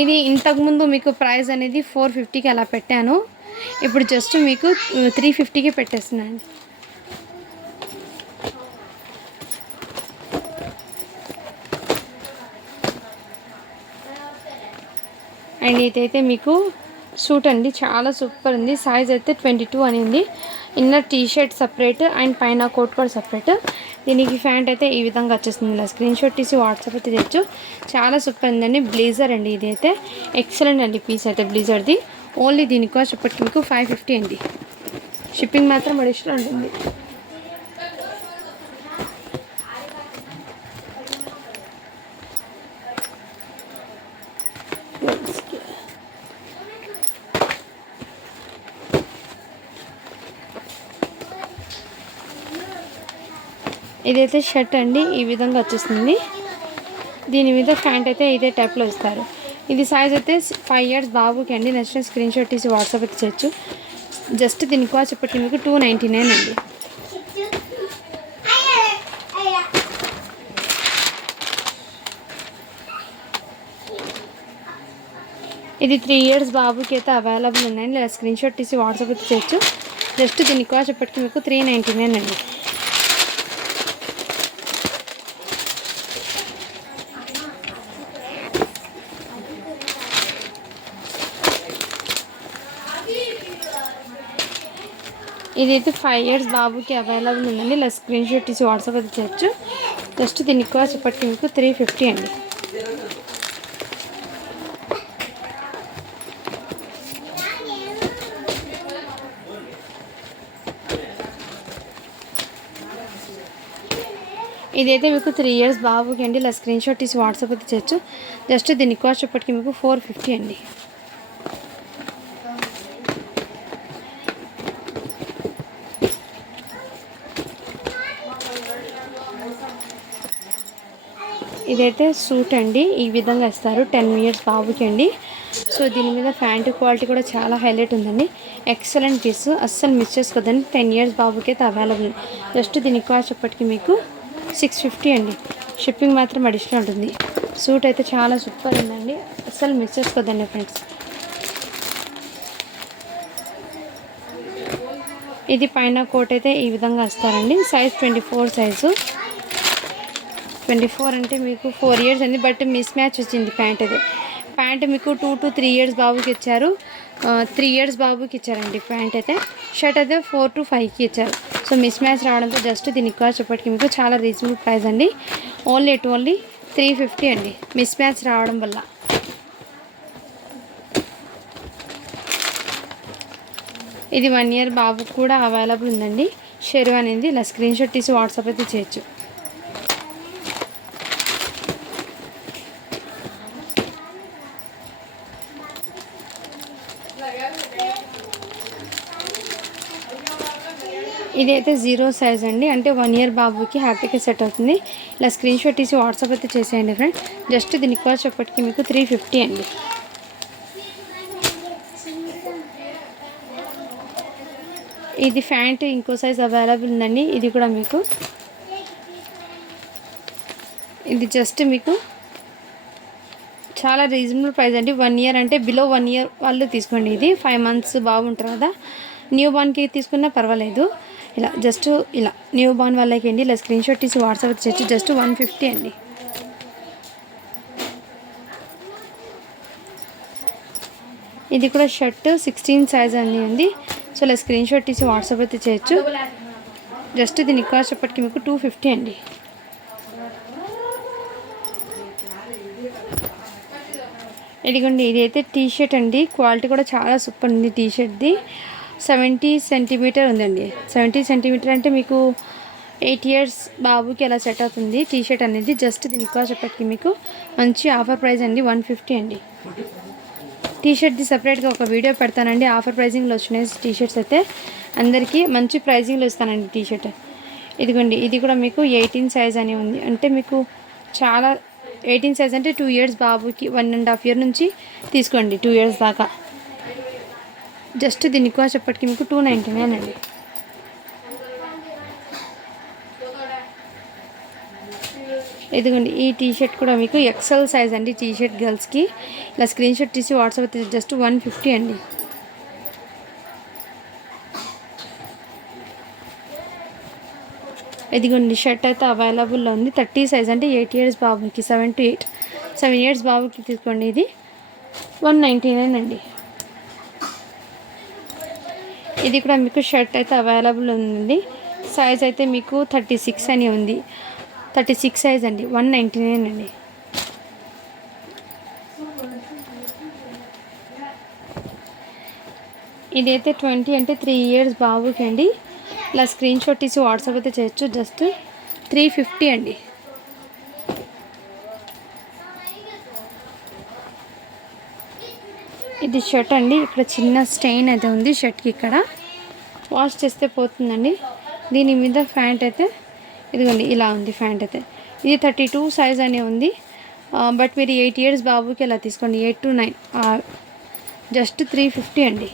ఇది ఇంతకుముందు మీకు ప్రైస్ అనేది 450కి అలా పెట్టాను. ఇప్పుడు జస్ట్ మీకు 350కి పెట్టేస్తున్నాను. అండ్ ఇదైతే మీకు సూట్ అండి, చాలా సూపర్ ఉంది. సైజ్ అయితే 22 అని ఉంది. Inner T shirt separate and పైన కోట్ కూడా సపరేట్. దీనికి ప్యాంట్ అయితే ఈ విధంగా వచ్చేస్తుంది. ఇలా స్క్రీన్ షాట్ తీసి వాట్సాప్ అయితే తెచ్చు. చాలా సూపర్ ఉందండి. బ్లేజర్ అండి, ఇది అయితే ఎక్సలెంట్ అండి పీస్ అయితే బ్లేజర్ది. ఓన్లీ దీని కాస్ట్ ఇప్పటికి మీకు 550 అండి. షిప్పింగ్ మాత్రం అడిషనల్ ఉంటుంది. ఇదైతే షర్ట్ అండి, ఈ విధంగా వచ్చేస్తుంది. దీని మీద ప్యాంట్ అయితే ఇదే టైప్లో ఇస్తారు. ఇది సైజ్ అయితే 5 ఇయర్స్ బాబుకి అండి. నెక్స్ట్ స్క్రీన్ షాట్ తీసి వాట్సాప్ అయితే చేయొచ్చు. జస్ట్ దీని కాస్ట్ ఇప్పటికి మీకు 299 అండి. ఇది 3 ఇయర్స్ బాబుకి అయితే అవైలబుల్ ఉన్నాయండి. ఇలా స్క్రీన్ షాట్ తీసి వాట్సాప్ అయితే చేయొచ్చు. జస్ట్ దీని కాస్ట్ ఇప్పటికి మీకు 399 అండి. ఇదైతే 5 ఇయర్స్ బాబుకి అవైలబుల్ ఉందండి. ఇలా స్క్రీన్ షాట్ తీసి వాట్సాప్ అయితే చేయొచ్చు. జస్ట్ దీనికి కాస్ట్ ఇప్పటికి మీకు 350 అండి. ఇదైతే మీకు 3 ఇయర్స్ బాబుకి అండి. ఇలా స్క్రీన్ షాట్ తీసి వాట్సాప్ అయితే చేయొచ్చు. జస్ట్ దీని కాస్ట్ ఇప్పటికి మీకు 450 అండి. ఇదైతే సూట్ అండి, ఈ విధంగా ఇస్తారు. 10 ఇయర్స్ బాబుకి అండి. సో దీని మీద ప్యాంట్ క్వాలిటీ కూడా చాలా హైలైట్ ఉందండి. ఎక్సలెంట్ పీస్, అస్సలు మిస్ చేసుకోదండి. 10 ఇయర్స్ బాబుకి అయితే అవైలబుల్. జస్ట్ దీని కాస్ట్ ఇప్పటికి మీకు 650 అండి. షిప్పింగ్ మాత్రం అడిషనల్ ఉంటుంది. సూట్ అయితే చాలా సూపర్ ఉందండి, అస్సలు మిస్ చేసుకోదండి ఫ్రెండ్స్. ఇది పైన కోట్ అయితే ఈ విధంగా ఇస్తారండి. Size 24 size. 24 అంటే మీకు 4 ఇయర్స్ అండి. బట్ మిస్ మ్యాచ్ వచ్చింది ప్యాంట్ అయితే. ప్యాంట్ మీకు 2 to 3 ఇయర్స్ బాబుకి ఇచ్చారు. 3 ఇయర్స్ బాబుకి ఇచ్చారండి ప్యాంట్ అయితే. షర్ట్ అయితే 4 to 5కి ఇచ్చారు. సో మిస్ మ్యాచ్ రావడంతో జస్ట్ దీనికి కాస్ట్ చెప్పటికి మీకు చాలా రీజనబుల్ ప్రైస్ అండి. ఓన్లీ 350 అండి, మిస్ మ్యాచ్ రావడం వల్ల. ఇది 1 ఇయర్ బాబుకి కూడా అవైలబుల్ ఉందండి. షెర్వా అనేది ఇలా స్క్రీన్ షాట్ తీసి వాట్సాప్ అయితే చేయొచ్చు. ఇదైతే 0 సైజ్ అండి, అంటే 1 ఇయర్ బాబుకి హ్యాపీగా సెట్ అవుతుంది. ఇలా స్క్రీన్ షాట్ తీసి వాట్సాప్ అయితే చేసేయండి ఫ్రెండ్. జస్ట్ దీని కాస్ట్ చెప్పటికి మీకు 350 అండి. ఇది ప్యాంట్ ఇంకో సైజ్ అవైలబుల్ ఉందండి. ఇది కూడా మీకు ఇది జస్ట్ మీకు చాలా రీజనబుల్ ప్రైస్ అండి. 1 ఇయర్ అంటే బిలో 1 ఇయర్ వాళ్ళు తీసుకోండి. ఇది 5 మంత్స్ బాగుంటారు కదా, న్యూ బార్న్కి తీసుకున్నా పర్వాలేదు. ఇలా జస్ట్ ఇలా న్యూ బార్న్ వాళ్ళకి అండి ఇలా స్క్రీన్ షాట్ తీసి వాట్సాప్ చేయొచ్చు. జస్ట్ 150 అండి. ఇది కూడా షర్ట్ 16 సైజ్ అని ఉంది. సో ఇలా స్క్రీన్ షాట్ తీసి వాట్సాప్ అయితే చేయొచ్చు. జస్ట్ దీని కాస్ట్ ఎప్పటికీ మీకు 250 అండి. ఇదిగోండి, ఇది అయితే టీ షర్ట్ అండి. క్వాలిటీ కూడా చాలా సూపర్ ఉంది. టీ షర్ట్ది 70 సెంటీమీటర్ ఉందండి. 70 సెంటీమీటర్ అంటే మీకు 8 ఇయర్స్ బాబుకి ఎలా సెట్ అవుతుంది టీ షర్ట్ అనేది. జస్ట్ దీని కాస్ట్ ఎప్పటికీ మీకు మంచి ఆఫర్ ప్రైస్ అండి, 150 అండి. టీ షర్ట్ది సపరేట్గా ఒక వీడియో పెడతానండి. ఆఫర్ ప్రైజింగ్లో వచ్చినాయి టీ షర్ట్స్ అయితే అందరికీ మంచి ప్రైజింగ్లో ఇస్తానండి టీ షర్ట్. ఇదిగోండి, ఇది కూడా మీకు 18 సైజ్ అని ఉంది. అంటే మీకు చాలా 18 సైజ్ అంటే 2 ఇయర్స్ బాబుకి 1.5 ఇయర్ నుంచి తీసుకోండి, 2 ఇయర్స్ దాకా. జస్ట్ దీని కాస్ట్ ఎప్పటికీ మీకు 299 అండి. ఇదిగోండి, ఈ టీ షర్ట్ కూడా మీకు ఎక్సెల్ సైజ్ అండి. టీ షర్ట్ గర్ల్స్కి ఇలా స్క్రీన్ షాట్ తీసి వాట్సాప్ జస్ట్ 150 అండి. ఇదిగోండి, షర్ట్ అయితే అవైలబుల్లో ఉంది. 30 సైజ్ అంటే 8 ఇయర్స్ బాబుకి, 7 ఇయర్స్ బాబుకి తీసుకోండి. ఇది 199 అండి. ఇది కూడా మీకు షర్ట్ అయితే అవైలబుల్ ఉందండి. సైజ్ అయితే మీకు 36 అని ఉంది. 36 సైజ్ అండి, 199 అండి. ఇదైతే 20 అంటే 3 ఇయర్స్ బాబుకి అండి. ఇలా స్క్రీన్ షాట్ తీసి వాట్సాప్ అయితే చేయొచ్చు. జస్ట్ 350 అండి. ఇది షర్ట్ అండి. ఇక్కడ చిన్న స్టెయిన్ అయితే ఉంది షర్ట్కి, ఇక్కడ వాష్ చేస్తే పోతుందండి. దీని మీద ప్యాంట్ అయితే ఇదిగోండి ఇలా ఉంది. ప్యాంట్ అయితే ఇది 32 సైజ్ అనే ఉంది. బట్ మీరు 8 ఇయర్స్ బాబుకి ఇలా తీసుకోండి, 8 to 9. జస్ట్ 350 అండి.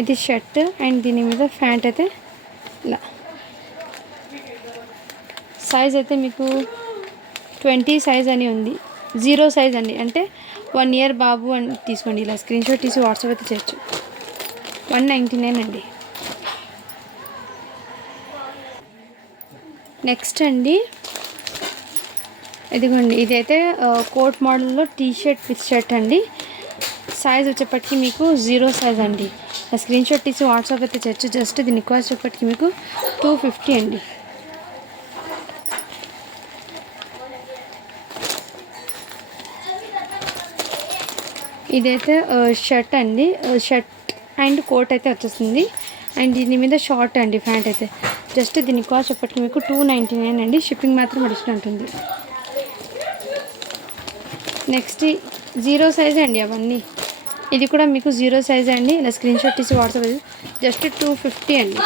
ఇది షర్ట్ అండ్ దీని మీద ప్యాంట్ అయితే ఇలా. సైజ్ అయితే మీకు 20 సైజ్ అని ఉంది. 0 సైజ్ అండి, అంటే 1 ఇయర్ బాబు అని తీసుకోండి. ఇలా స్క్రీన్ షాట్ తీసి వాట్సాప్ అయితే చేయొచ్చు. 199 అండి. నెక్స్ట్ అండి, ఇదిగోండి, ఇదైతే కోట్ మోడల్లో టీ షర్ట్ విత్ షర్ట్ అండి. సైజ్ వచ్చేప్పటికి మీకు 0 సైజ్ అండి. స్క్రీన్ షాట్ తీసి వాట్సాప్ అయితే చేయొచ్చు. జస్ట్ దీని కాస్ట్ వచ్చేప్పటికి మీకు 250 అండి. ఇదైతే షర్ట్ అండి. షర్ట్ అండ్ కోట్ అయితే వచ్చేస్తుంది. అండ్ దీని మీద షార్ట్ అండి, ప్యాంట్ అయితే. జస్ట్ దీని కాస్ట్ ఎప్పటికీ మీకు 299 అండి. షిప్పింగ్ మాత్రం అడిషనల్ ఉంటుంది. నెక్స్ట్ 0 సైజ్ అండి అవన్నీ. ఇది కూడా మీకు 0 సైజ్ అండి. ఇలా స్క్రీన్ షాట్ తీసి వాట్సాప్ జస్ట్ 250 అండి.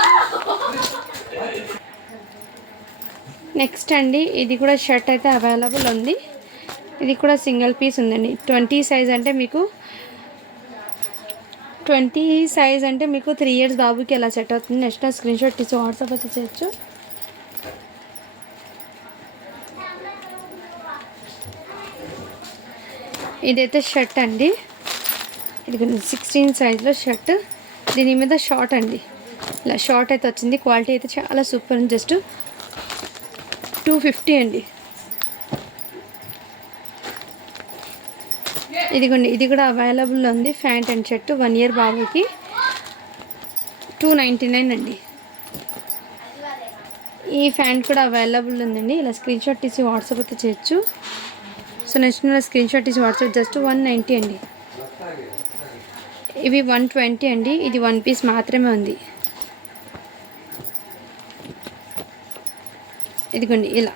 నెక్స్ట్ అండి, ఇది కూడా షర్ట్ అయితే అవైలబుల్ ఉంది. ఇది కూడా సింగిల్ పీస్ ఉందండి. 20 సైజ్ అంటే మీకు 3 ఇయర్స్ బాబుకి ఎలా సెట్ అవుతుంది. నెక్స్ట్ స్క్రీన్ షాట్ తీసి వాట్సాప్ అయితే చేయొచ్చు. ఇదైతే షర్ట్ అండి. ఇది 16 సైజ్లో షర్ట్. దీని మీద షార్ట్ అండి. ఇలా షార్ట్ అయితే వచ్చింది. క్వాలిటీ అయితే చాలా సూపర్ ఉంది. జస్ట్ 250 అండి. ఇదిగోండి, ఇది కూడా అవైలబుల్ ఉంది. ప్యాంట్ అండ్ షర్ట్ 1 ఇయర్ బాబుకి 299 అండి. ఈ ప్యాంట్ కూడా అవైలబుల్ ఉందండి. ఇలా స్క్రీన్ షాట్ తీసి వాట్సాప్ అయితే చేయొచ్చు. సో నెక్స్ట్ స్క్రీన్ షాట్ తీసి వాట్సాప్ జస్ట్ 190 అండి. ఇవి 120 అండి. ఇది 1 పీస్ మాత్రమే ఉంది. ఇదిగోండి ఇలా,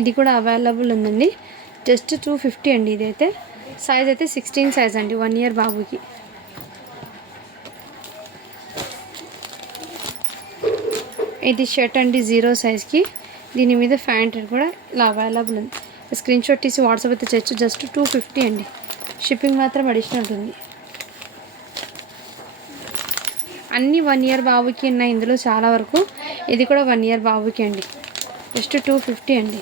ఇది కూడా అవైలబుల్ ఉందండి. జస్ట్ 250 అండి. ఇదైతే సైజ్ అయితే 16 సైజ్ అండి, 1 ఇయర్ బాబుకి. ఇది షర్ట్ అండి 0 సైజ్కి. దీని మీద ప్యాంట్ కూడా ఇలా అవైలబుల్ ఉంది. స్క్రీన్ షాట్ తీసి వాట్సాప్ అయితే చేయొచ్చు. జస్ట్ 250 అండి. షిప్పింగ్ మాత్రం అడిషనల్ ఉంటుంది. అన్నీ 1 ఇయర్ బాబుకి ఉన్నాయి ఇందులో చాలా వరకు. ఇది కూడా 1 ఇయర్ బాబుకి అండి. జస్ట్ 250 అండి.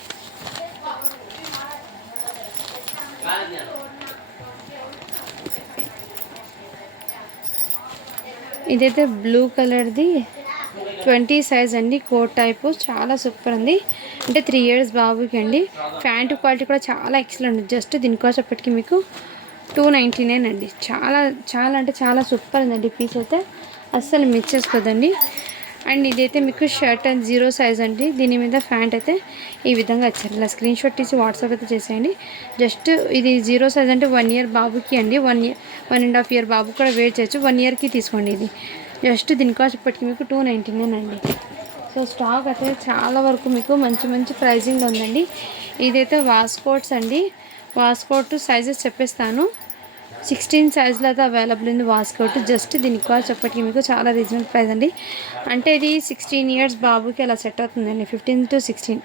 ఇదైతే బ్లూ కలర్ది 20 సైజ్ అండి, కోట్ టైపు, చాలా సూపర్ ఉంది. అంటే 3 ఇయర్స్ బాబుకి అండి. ప్యాంట్ క్వాలిటీ కూడా చాలా ఎక్సలెంట్. జస్ట్ దీని కాస్ట్ అప్పటికి మీకు 299 అండి. చాలా చాలా అంటే చాలా సూపర్ ఉందండి. పీస్ అయితే అస్సలు మిస్ చేసుకోదండి. అండ్ ఇదైతే మీకు షర్ట్ అండ్ 0 సైజ్ అండి. దీని మీద ప్యాంట్ అయితే ఈ విధంగా వచ్చారు. ఇలా స్క్రీన్ షాట్ తీసి వాట్సాప్ అయితే చేసేయండి. జస్ట్ ఇది 0 సైజ్ అంటే 1 ఇయర్ బాబుకి అండి. 1.5 ఇయర్ బాబు కూడా వేర్ చేయొచ్చు. 1 ఇయర్కి తీసుకోండి. ఇది జస్ట్ దీని కాస్ట్ ఇప్పటికి మీకు 299 అండి. సో స్టాక్ అయితే చాలా వరకు మీకు మంచి మంచి ప్రైజింగ్లో ఉందండి. ఇదైతే వాస్కోట్స్ అండి. వాస్కోట్ సైజెస్ చెప్పేస్తాను. 16 సైజులో అయితే అవైలబుల్ ఉంది వాస్కోట్. జస్ట్ దీని కాస్ట్ చెప్పటికి మీకు చాలా రీజనబుల్ ప్రైస్ అండి. అంటే ఇది 16 ఇయర్స్ బాబుకి అలా సెట్ అవుతుందండి. 15 to 16,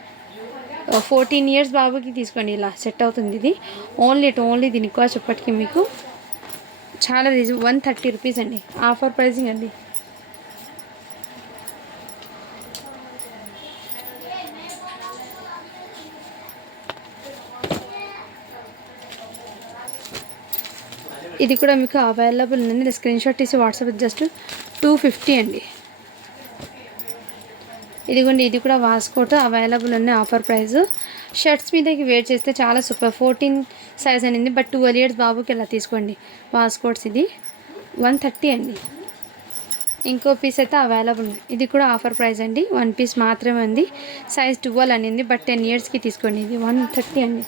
14 ఇయర్స్ బాబుకి తీసుకోండి, ఇలా సెట్ అవుతుంది. ఇది ఓన్లీ దీని కాస్ట్ చెప్పటికి మీకు చాలా 130 రూపీస్ అండి. ఆఫర్ ప్రైజింగ్ అండి. ఇది కూడా మీకు అవైలబుల్ ఉందండి. స్క్రీన్ షాట్ తీసి వాట్సాప్ జస్ట్ 250 అండి. ఇదిగోండి, ఇది కూడా వాస్కోట్ అవైలబుల్ ఉంది. Offer price. షర్ట్స్ మీదకి వేర్ చేస్తే చాలా సూపర్. 14 సైజ్ అనేది, బట్ 12 ఇయర్స్ బాబుకి ఇలా తీసుకోండి. వాస్కోట్స్ ఇది 130 అండి. ఇంకో పీస్ అయితే అవైలబుల్ ఉంది. ఇది కూడా ఆఫర్ ప్రైస్ అండి. 1 పీస్ మాత్రమే ఉంది. సైజ్ 12 అనింది, బట్ 10 ఇయర్స్కి తీసుకోండి. ఇది 130 అండి.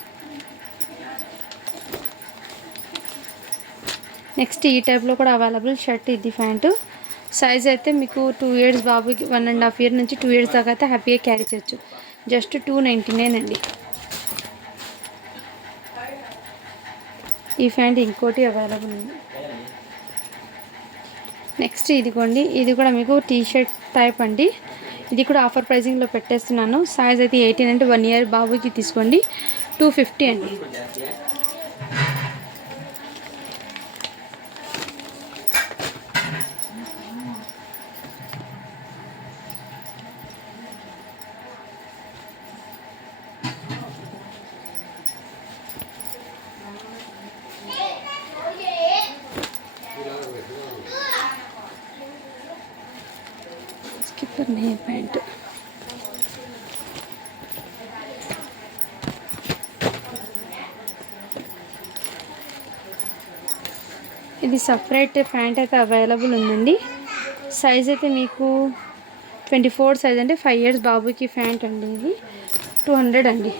నెక్స్ట్ ఈ టైప్లో కూడా అవైలబుల్ షర్ట్. ఇది ప్యాంటు. సైజ్ అయితే మీకు 2 ఇయర్స్ బాబుకి, 1.5 ఇయర్ నుంచి 2 ఇయర్స్ దాకా అయితే హ్యాపీగా క్యారీ చేయొచ్చు. జస్ట్ 299 అండి. ఈ ప్యాంట్ ఇంకోటి అవైలబుల్ ఉంది. నెక్స్ట్ ఇదిగోండి, ఇది కూడా మీకు టీ షర్ట్ టైప్ అండి. ఇది కూడా ఆఫర్ ప్రైజింగ్లో పెట్టేస్తున్నాను. సైజ్ అయితే 18 అంటే 1 ఇయర్ బాబుకి తీసుకోండి. 250 అండి. స్కిప్పర్ నే ప్యాంట్. ఇది సపరేట్ ప్యాంట్ అయితే అవైలబుల్ ఉందండి. సైజ్ అయితే మీకు 24 సైజ్ అంటే 5 ఇయర్స్ బాబుకి ప్యాంట్ అండి. ఇది 200 అండి.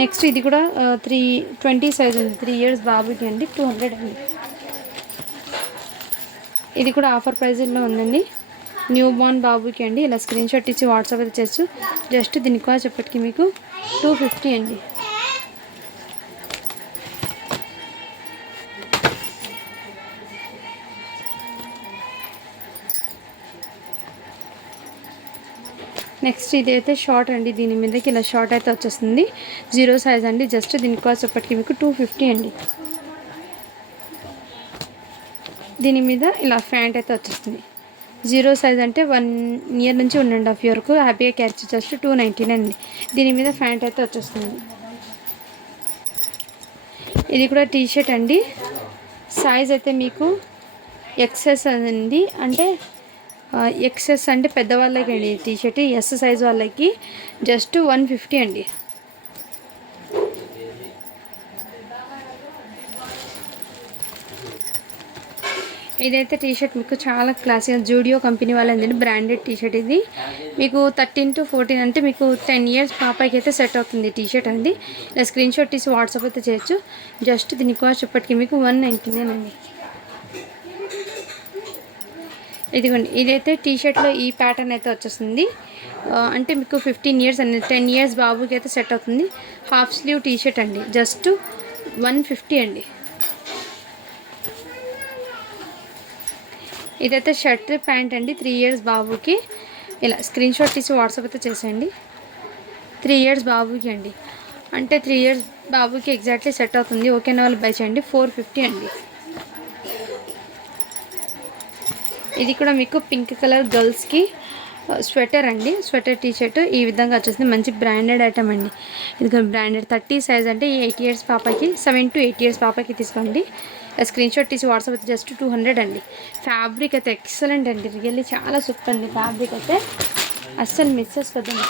నెక్స్ట్ ఇది కూడా 20 సైజ్ ఉంది. 3 ఇయర్స్ బాబుకి అండి. 200 అండి. ఇది కూడా ఆఫర్ ప్రైజ్లో ఉందండి. న్యూ బోర్న్ బాబుకి అండి. ఇలా స్క్రీన్ షాట్ ఇచ్చి వాట్సాప్ అయితే చేస్తూ జస్ట్ దీని కాస్ట్ చెప్పటికి మీకు 250 అండి. నెక్స్ట్ ఇదైతే షార్ట్ అండి. దీని మీదకి ఇలా షార్ట్ అయితే వచ్చేస్తుంది. 0 సైజ్ అండి. జస్ట్ దీని కాస్ట్ చెప్పటికి మీకు 250 అండి. దీని మీద ఇలా ప్యాంట్ అయితే వచ్చేస్తుంది. 0 సైజ్ అంటే 1 ఇయర్ నుంచి 1.5 ఇయర్ వరకు హ్యాపీగా క్యారీ చేయొచ్చు. జస్ట్ 299 అండి. దీని మీద ప్యాంట్ అయితే వచ్చేస్తుంది. ఇది కూడా టీ షర్ట్ అండి. సైజ్ అయితే మీకు ఎక్సెస్ అండి. అంటే ఎక్సెస్ అంటే పెద్దవాళ్ళకి అండి టీ షర్ట్. ఎస్ సైజ్ వాళ్ళకి జస్ట్ 150 అండి. ఇదైతే టీ షర్ట్ మీకు చాలా క్లాసిక్ జూడియో కంపెనీ వాళ్ళండి. Branded T shirt. ఇది మీకు 13 to 14 అంటే మీకు 10 ఇయర్స్ పాపకి అయితే సెట్ అవుతుంది టీ షర్ట్ అండి. ఇలా స్క్రీన్ షాట్ తీసి వాట్సాప్ అయితే చేయొచ్చు. జస్ట్ దీని కాస్ట్ ఇప్పటికి మీకు 199 అండి. ఇదిగోండి, ఇదైతే టీ షర్ట్లో ఈ ప్యాటర్న్ అయితే వచ్చేస్తుంది. అంటే మీకు 15 ఇయర్స్ అండి. 10 ఇయర్స్ బాబుకి అయితే సెట్ అవుతుంది. హాఫ్ స్లీవ్ టీ షర్ట్ అండి. జస్ట్ 150 అండి. ఇదైతే షర్ట్ ప్యాంట్ అండి. 3 ఇయర్స్ బాబుకి. ఇలా స్క్రీన్ షాట్ తీసి వాట్సాప్ అయితే చేసేయండి. 3 ఇయర్స్ బాబుకి అండి. అంటే 3 ఇయర్స్ బాబుకి ఎగ్జాక్ట్లీ సెట్ అవుతుంది. ఓకేనా వాళ్ళు బై చేయండి. 450 అండి. ఇది కూడా మీకు పింక్ కలర్ గర్ల్స్కి స్వెటర్ అండి, స్వెటర్ టీషర్ట్ ఈ విధంగా వచ్చేసింది. మంచి బ్రాండెడ్ ఐటమ్ అండి. ఇది బ్రాండెడ్ 30 సైజ్ అంటే 8 ఇయర్స్ పాపకి, 7 to 8 ఇయర్స్ పాపకి తీసుకోండి. స్క్రీన్ షాట్ తీసి వాట్సాప్ అయితే జస్ట్ 200 అండి. ఫ్యాబ్రిక్ అయితే ఎక్సలెంట్ అండి, రియల్లీ చాలా సూపర్ అండి. ఫ్యాబ్రిక్ అయితే అస్సలు మిస్ చేసుకోవద్దండి.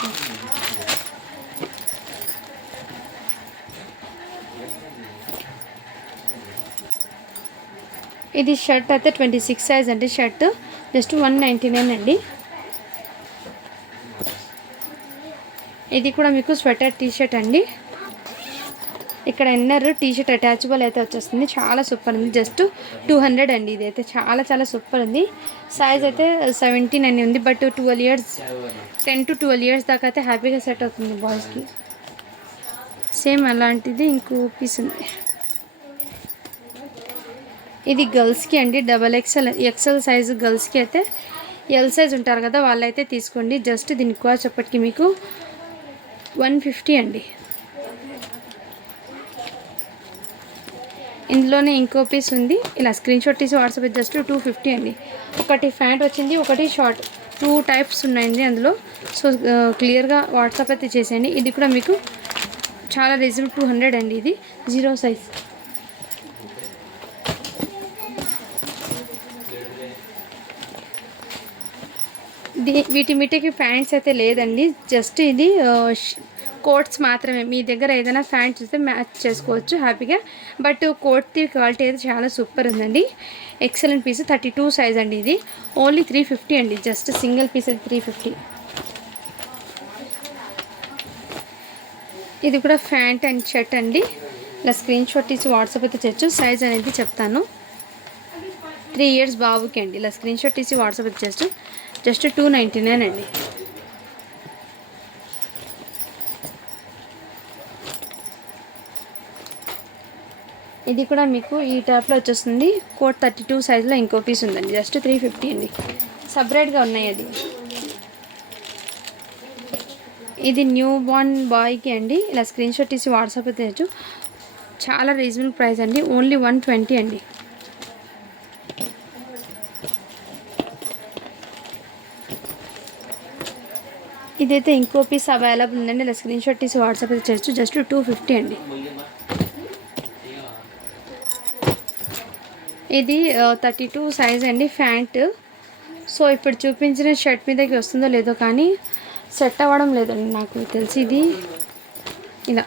ఇది షర్ట్ అయితే 26 సైజ్ అండి. షర్ట్ జస్ట్ 199 అండి. ఇది కూడా మీకు స్వెటర్ టీషర్ట్ అండి. ఇక్కడ ఇన్నర్ టీషర్ట్ అటాచబుల్ అయితే వచ్చేస్తుంది. చాలా సూపర్ ఉంది. జస్ట్ 200 అండి. ఇది అయితే చాలా చాలా సూపర్ ఉంది. సైజ్ అయితే 17 అని ఉంది. బట్ 12 ఇయర్స్ 10 to 12 ఇయర్స్ దాకా అయితే హ్యాపీగా సెట్ అవుతుంది బాయ్స్కి. సేమ్ అలాంటిది ఇంకో పీస్ ఉంది. ఇది గర్ల్స్కి అండి, XL సైజు గర్ల్స్కి అయితే. ఎల్ సైజ్ ఉంటారు కదా వాళ్ళైతే తీసుకోండి. జస్ట్ దీనికి చెప్పటికి మీకు 150 అండి. ఇందులోనే ఇంకో పీస్ ఉంది. ఇలా స్క్రీన్ షాట్ తీసి వాట్సాప్ జస్ట్ 250 అండి. ఒకటి ప్యాంట్ వచ్చింది, ఒకటి షార్ట్, 2 టైప్స్ ఉన్నాయండి అందులో. సో క్లియర్గా వాట్సాప్ అయితే చేసేయండి. ఇది కూడా మీకు చాలా రీజనబుల్ 200 అండి. ఇది 0 సైజ్. వీటి మీటకి ప్యాంట్స్ అయితే లేదండి. జస్ట్ ఇది కోట్స్ మాత్రమే. మీ దగ్గర ఏదైనా ప్యాంట్స్ అయితే మ్యాచ్ చేసుకోవచ్చు హ్యాపీగా. బట్ కోట్ది క్వాలిటీ అయితే చాలా సూపర్ ఉందండి. Excellent piece. 32 సైజ్ అండి. ఇది ఓన్లీ 350 అండి. జస్ట్ సింగిల్ పీస్ అయితే 350. ఇది కూడా ప్యాంట్ అండ్ షర్ట్ అండి. ఇలా స్క్రీన్ షాట్ తీసి వాట్సాప్ అయితే చేయొచ్చు. సైజ్ అనేది చెప్తాను. 3 ఇయర్స్ బాబుకి అండి. ఇలా స్క్రీన్ షాట్ తీసి వాట్సాప్ అయితే చేయొచ్చు. జస్ట్ 299 అండి. ఇది కూడా మీకు ఈ టైప్లో వచ్చేస్తుంది. కోట్ 32 సైజులో ఇంకో పీస్ ఉందండి. జస్ట్ 350 అండి. సపరేట్గా ఉన్నాయి. ఇది న్యూ బార్న్ బాయ్కి అండి. ఇలా స్క్రీన్ షాట్ తీసి వాట్సాప్ అయితే చేయొచ్చు. చాలా రీజనబుల్ ప్రైస్ అండి. ఓన్లీ 120 అండి. ఇదైతే ఇంకో పీస్ అవైలబుల్ ఉందండి. ఇలా స్క్రీన్ షాట్ తీసి వాట్సాప్ అయితే చేయొచ్చు. జస్ట్ 250 అండి. ఇది 32 సైజ్ అండి ప్యాంట్. సో ఇప్పుడు చూపించిన షర్ట్ మీదకి వస్తుందో లేదో కానీ సెట్ అవ్వడం లేదండి నాకు తెలిసి. ఇది ఇలా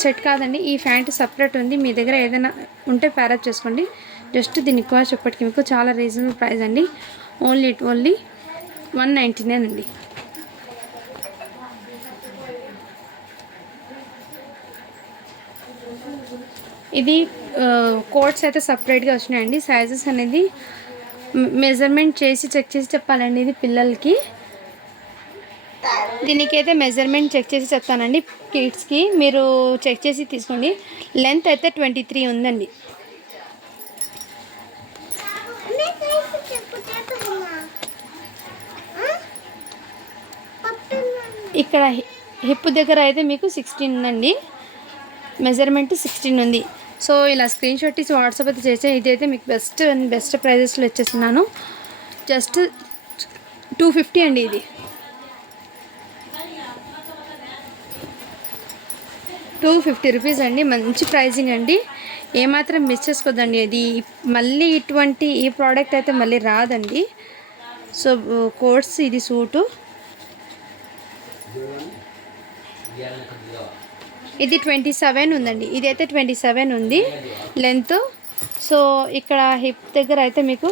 సెట్ కాదండి. ఈ ప్యాంట్ సపరేట్ ఉంది. మీ దగ్గర ఏదైనా ఉంటే ప్యారప్ చేసుకోండి. జస్ట్ దీనికి కూడా చెప్పటికి మీకు చాలా రీజనబుల్ ప్రైస్ అండి. ఓన్లీ 199 అండి. ఇది కోట్స్ అయితే సపరేట్గా వచ్చినాయండి. సైజెస్ అనేది మెజర్మెంట్ చేసి చెక్ చేసి చెప్పాలండి. ఇది పిల్లలకి. దీనికైతే మెజర్మెంట్ చెక్ చేసి చెప్తానండి. కిడ్స్కి మీరు చెక్ చేసి తీసుకోండి. లెంత్ అయితే 23 ఉందండి. ఇక్కడ హిప్ దగ్గర అయితే మీకు 16 ఉందండి. మెజర్మెంట్ 16 ఉంది. సో ఇలా స్క్రీన్ షాట్ తీసి వాట్సాప్ అయితే చేసే. ఇదైతే మీకు బెస్ట్ ప్రైజెస్లో వచ్చేస్తున్నాను. జస్ట్ 250 అండి. ఇది 250 రూపీస్ అండి. మంచి ప్రైజింగ్ అండి. ఏమాత్రం మిస్ చేసుకోద్దండి. అది మళ్ళీ ఇటువంటి ఈ ప్రోడక్ట్ అయితే మళ్ళీ రాదండి. సో కోట్స్ ఇది సూటు. ఇది 27 ఉందండి. ఇదైతే 27 ఉంది లెంత్. సో ఇక్కడ హిప్ దగ్గర అయితే మీకు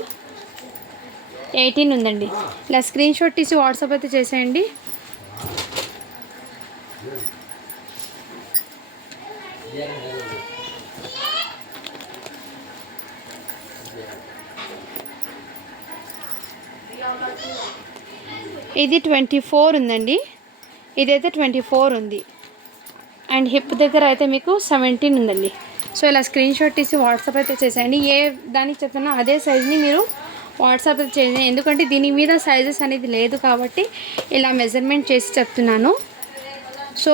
18 ఉందండి. ఇలా స్క్రీన్ షాట్ తీసి వాట్సాప్ అయితే చేసేయండి. ఇది 24 ఉందండి. ఇదైతే 24 ఉంది. అండ్ హిప్ దగ్గర అయితే మీకు 17 ఉందండి. సో ఇలా స్క్రీన్ షాట్ తీసి వాట్సాప్ అయితే చేసేయండి. ఏ దానికి చెప్తున్నా అదే సైజ్ని మీరు వాట్సాప్ అయితే చేయండి. ఎందుకంటే దీని మీద సైజెస్ అనేది లేదు కాబట్టి ఇలా మెజర్మెంట్ చేసి చెప్తున్నాను. సో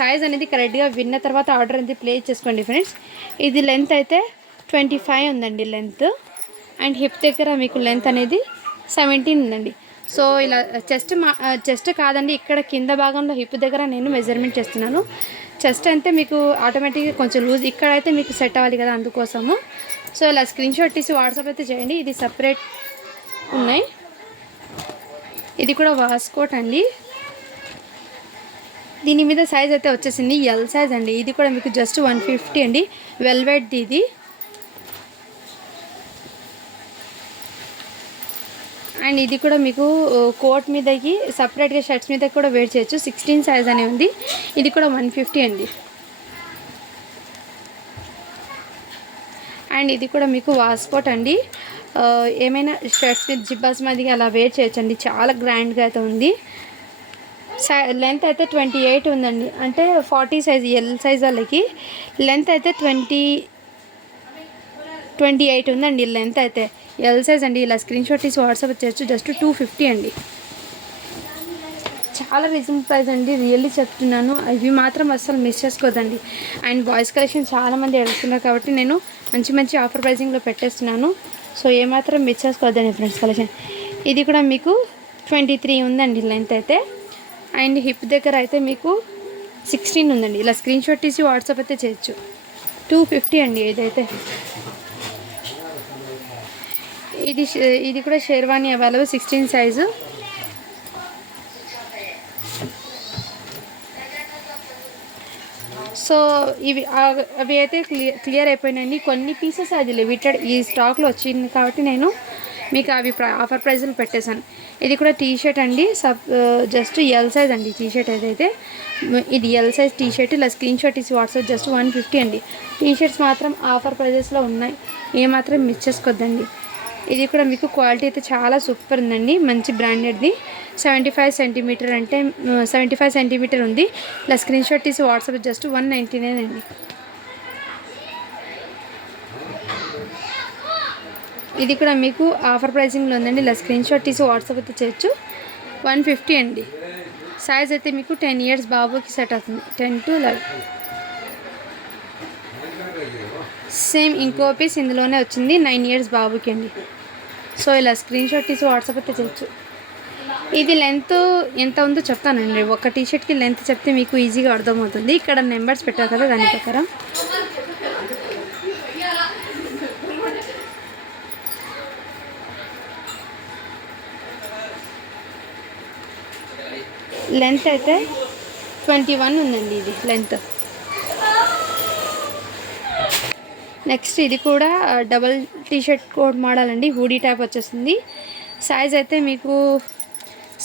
సైజ్ అనేది కరెక్ట్గా విన్న తర్వాత ఆర్డర్ అనేది ప్లేస్ చేసుకోండి ఫ్రెండ్స్. ఇది లెంత్ అయితే 25 ఉందండి లెంత్. అండ్ హిప్ దగ్గర మీకు లెంత్ అనేది 17 ఉందండి. సో ఇలా చెస్ట్ కాదండి, ఇక్కడ కింద భాగంలో హిప్ దగ్గర నేను మెజర్మెంట్ చేస్తున్నాను. చెస్ట్ అంటే మీకు ఆటోమేటిక్గా కొంచెం లూజ్, ఇక్కడైతే మీకు సెట్ అవ్వాలి కదా, అందుకోసము. సో ఇలా స్క్రీన్ షాట్ తీసి వాట్సాప్ అయితే చేయండి. ఇది సపరేట్ ఉన్నాయి. ఇది కూడా వాస్కోట్ అండి. దీని మీద సైజ్ అయితే వచ్చేసింది ఎల్ సైజ్ అండి. ఇది కూడా మీకు జస్ట్ 150 అండి, వెల్వెట్ ఇది. అండ్ ఇది కూడా మీకు కోట్ మీదకి సపరేట్గా షర్ట్స్ మీద కూడా వేర్ చేయొచ్చు. 16 సైజ్ అనే ఉంది. ఇది కూడా 150 అండి. అండ్ ఇది కూడా మీకు వాస్కోట్ అండి. ఏమైనా షర్ట్స్ మీద జిబ్బాస్ మీదకి అలా వేర్ చేయొచ్చండి. చాలా గ్రాండ్గా అయితే ఉంది. లెంత్ అయితే 28 ఉందండి, అంటే 40 సైజ్ ఎల్ సైజ్ వాళ్ళకి. లెంత్ అయితే 28 ఉందండి లెంత్ అయితే, ఎల్ సైజ్ అండి. ఇలా స్క్రీన్ షాట్ తీసి వాట్సాప్ చేయొచ్చు. జస్ట్ 250 అండి. చాలా రీజనబుల్ ప్రైస్ అండి, రియల్లీ చెప్తున్నాను. ఇవి మాత్రం అస్సలు మిస్ చేసుకోవద్దండి. అండ్ బాయ్స్ కలెక్షన్ చాలామంది అడుగుతున్నారు కాబట్టి నేను మంచి ఆఫర్ ప్రైజింగ్లో పెట్టేస్తున్నాను. సో ఏమాత్రం మిస్ చేసుకోవద్దండి ఫ్రెండ్స్ కలెక్షన్. ఇది కూడా మీకు 23 ఉందండి లెంత్ అయితే. అండ్ హిప్ దగ్గర అయితే మీకు 16 ఉందండి. ఇలా స్క్రీన్ షాట్ తీసి వాట్సాప్ అయితే చేయొచ్చు. 250 అండి ఇదైతే. ఇది కూడా షేర్వానీ అవైలబుల్ 16 సైజు. సో అవి అయితే క్లియర్ అయిపోయినాయండి. కొన్ని పీసెస్ అది లిమిటెడ్ ఈ స్టాక్లో వచ్చింది కాబట్టి నేను మీకు అవి ఆఫర్ ప్రైస్లో పెట్టేశాను. ఇది కూడా టీ షర్ట్ అండి, జస్ట్ ఎల్ సైజ్ అండి టీ షర్ట్ ఏదైతే. ఇది ఎల్ సైజ్ టీ షర్ట్. ఇలా స్క్రీన్ షాట్ ఇసి వాట్సాప్ జస్ట్ 150 అండి. టీ షర్ట్స్ మాత్రం ఆఫర్ ప్రైజెస్లో ఉన్నాయి, ఏమాత్రం మిస్ చేసుకోవద్దండి. ఇది కూడా మీకు క్వాలిటీ అయితే చాలా సూపర్ ఉందండి, మంచి బ్రాండెడ్ది. 75 సెంటీమీటర్ అంటే 75 సెంటీమీటర్ ఉంది. ఇలా స్క్రీన్ షాట్ తీసి వాట్సాప్ జస్ట్ 199 అండి. ఇది కూడా మీకు ఆఫర్ ప్రైసింగ్లో ఉందండి. ఇలా స్క్రీన్ షాట్ తీసి వాట్సాప్ అయితే చేయొచ్చు. 150 అండి. సైజ్ అయితే మీకు 10 ఇయర్స్ బాబుకి సెట్ అవుతుంది, 10 to 11. సేమ్ ఇంకో పీస్ ఇందులోనే వచ్చింది 9 ఇయర్స్ బాబుకి అండి. సో ఇలా స్క్రీన్ షాట్ తీసి వాట్సాప్ అయితే చేయొచ్చు. ఇది లెంత్ ఎంత ఉందో చెప్తానండి. ఒక టీ షర్ట్కి లెంత్ చెప్తే మీకు ఈజీగా అర్థమవుతుంది. ఇక్కడ నెంబర్స్ పెట్టారు కదా, దాని ప్రకారం. లెంత్ అయితే 21 ఉందండి ఇది లెంత్. నెక్స్ట్ ఇది కూడా double T shirt coat model అండి, హూడీ టైప్ వచ్చేస్తుంది. సైజ్ అయితే మీకు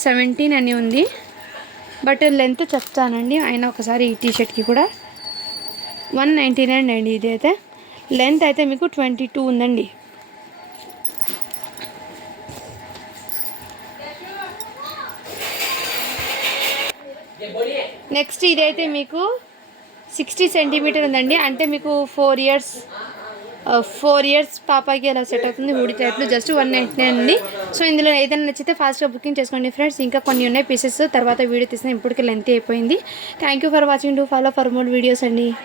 17 అని ఉంది, బట్ లెంత్ చెప్తానండి అయినా ఒకసారి. ఈ టీ షర్ట్కి కూడా 199 అండి. ఇది అయితే లెంత్ అయితే మీకు 22 ఉందండి. నెక్స్ట్ ఇదైతే మీకు 60 సెంటీమీటర్ ఉందండి, అంటే మీకు 4 ఇయర్స్ పాపకి అలా సెట్ అవుతుంది. హూడీ టైప్లో జస్ట్ 199 అండి. సో ఇందులో ఏదైనా నచ్చితే ఫాస్ట్గా బుకింగ్ చేసుకోండి ఫ్రెండ్స్. ఇంకా కొన్ని ఉన్నాయి పీసెస్, తర్వాత వీడియో తీసిన ఇప్పటికే లెంత్ అయిపోయింది. Thank you for watching. Do follow for more videos అండి.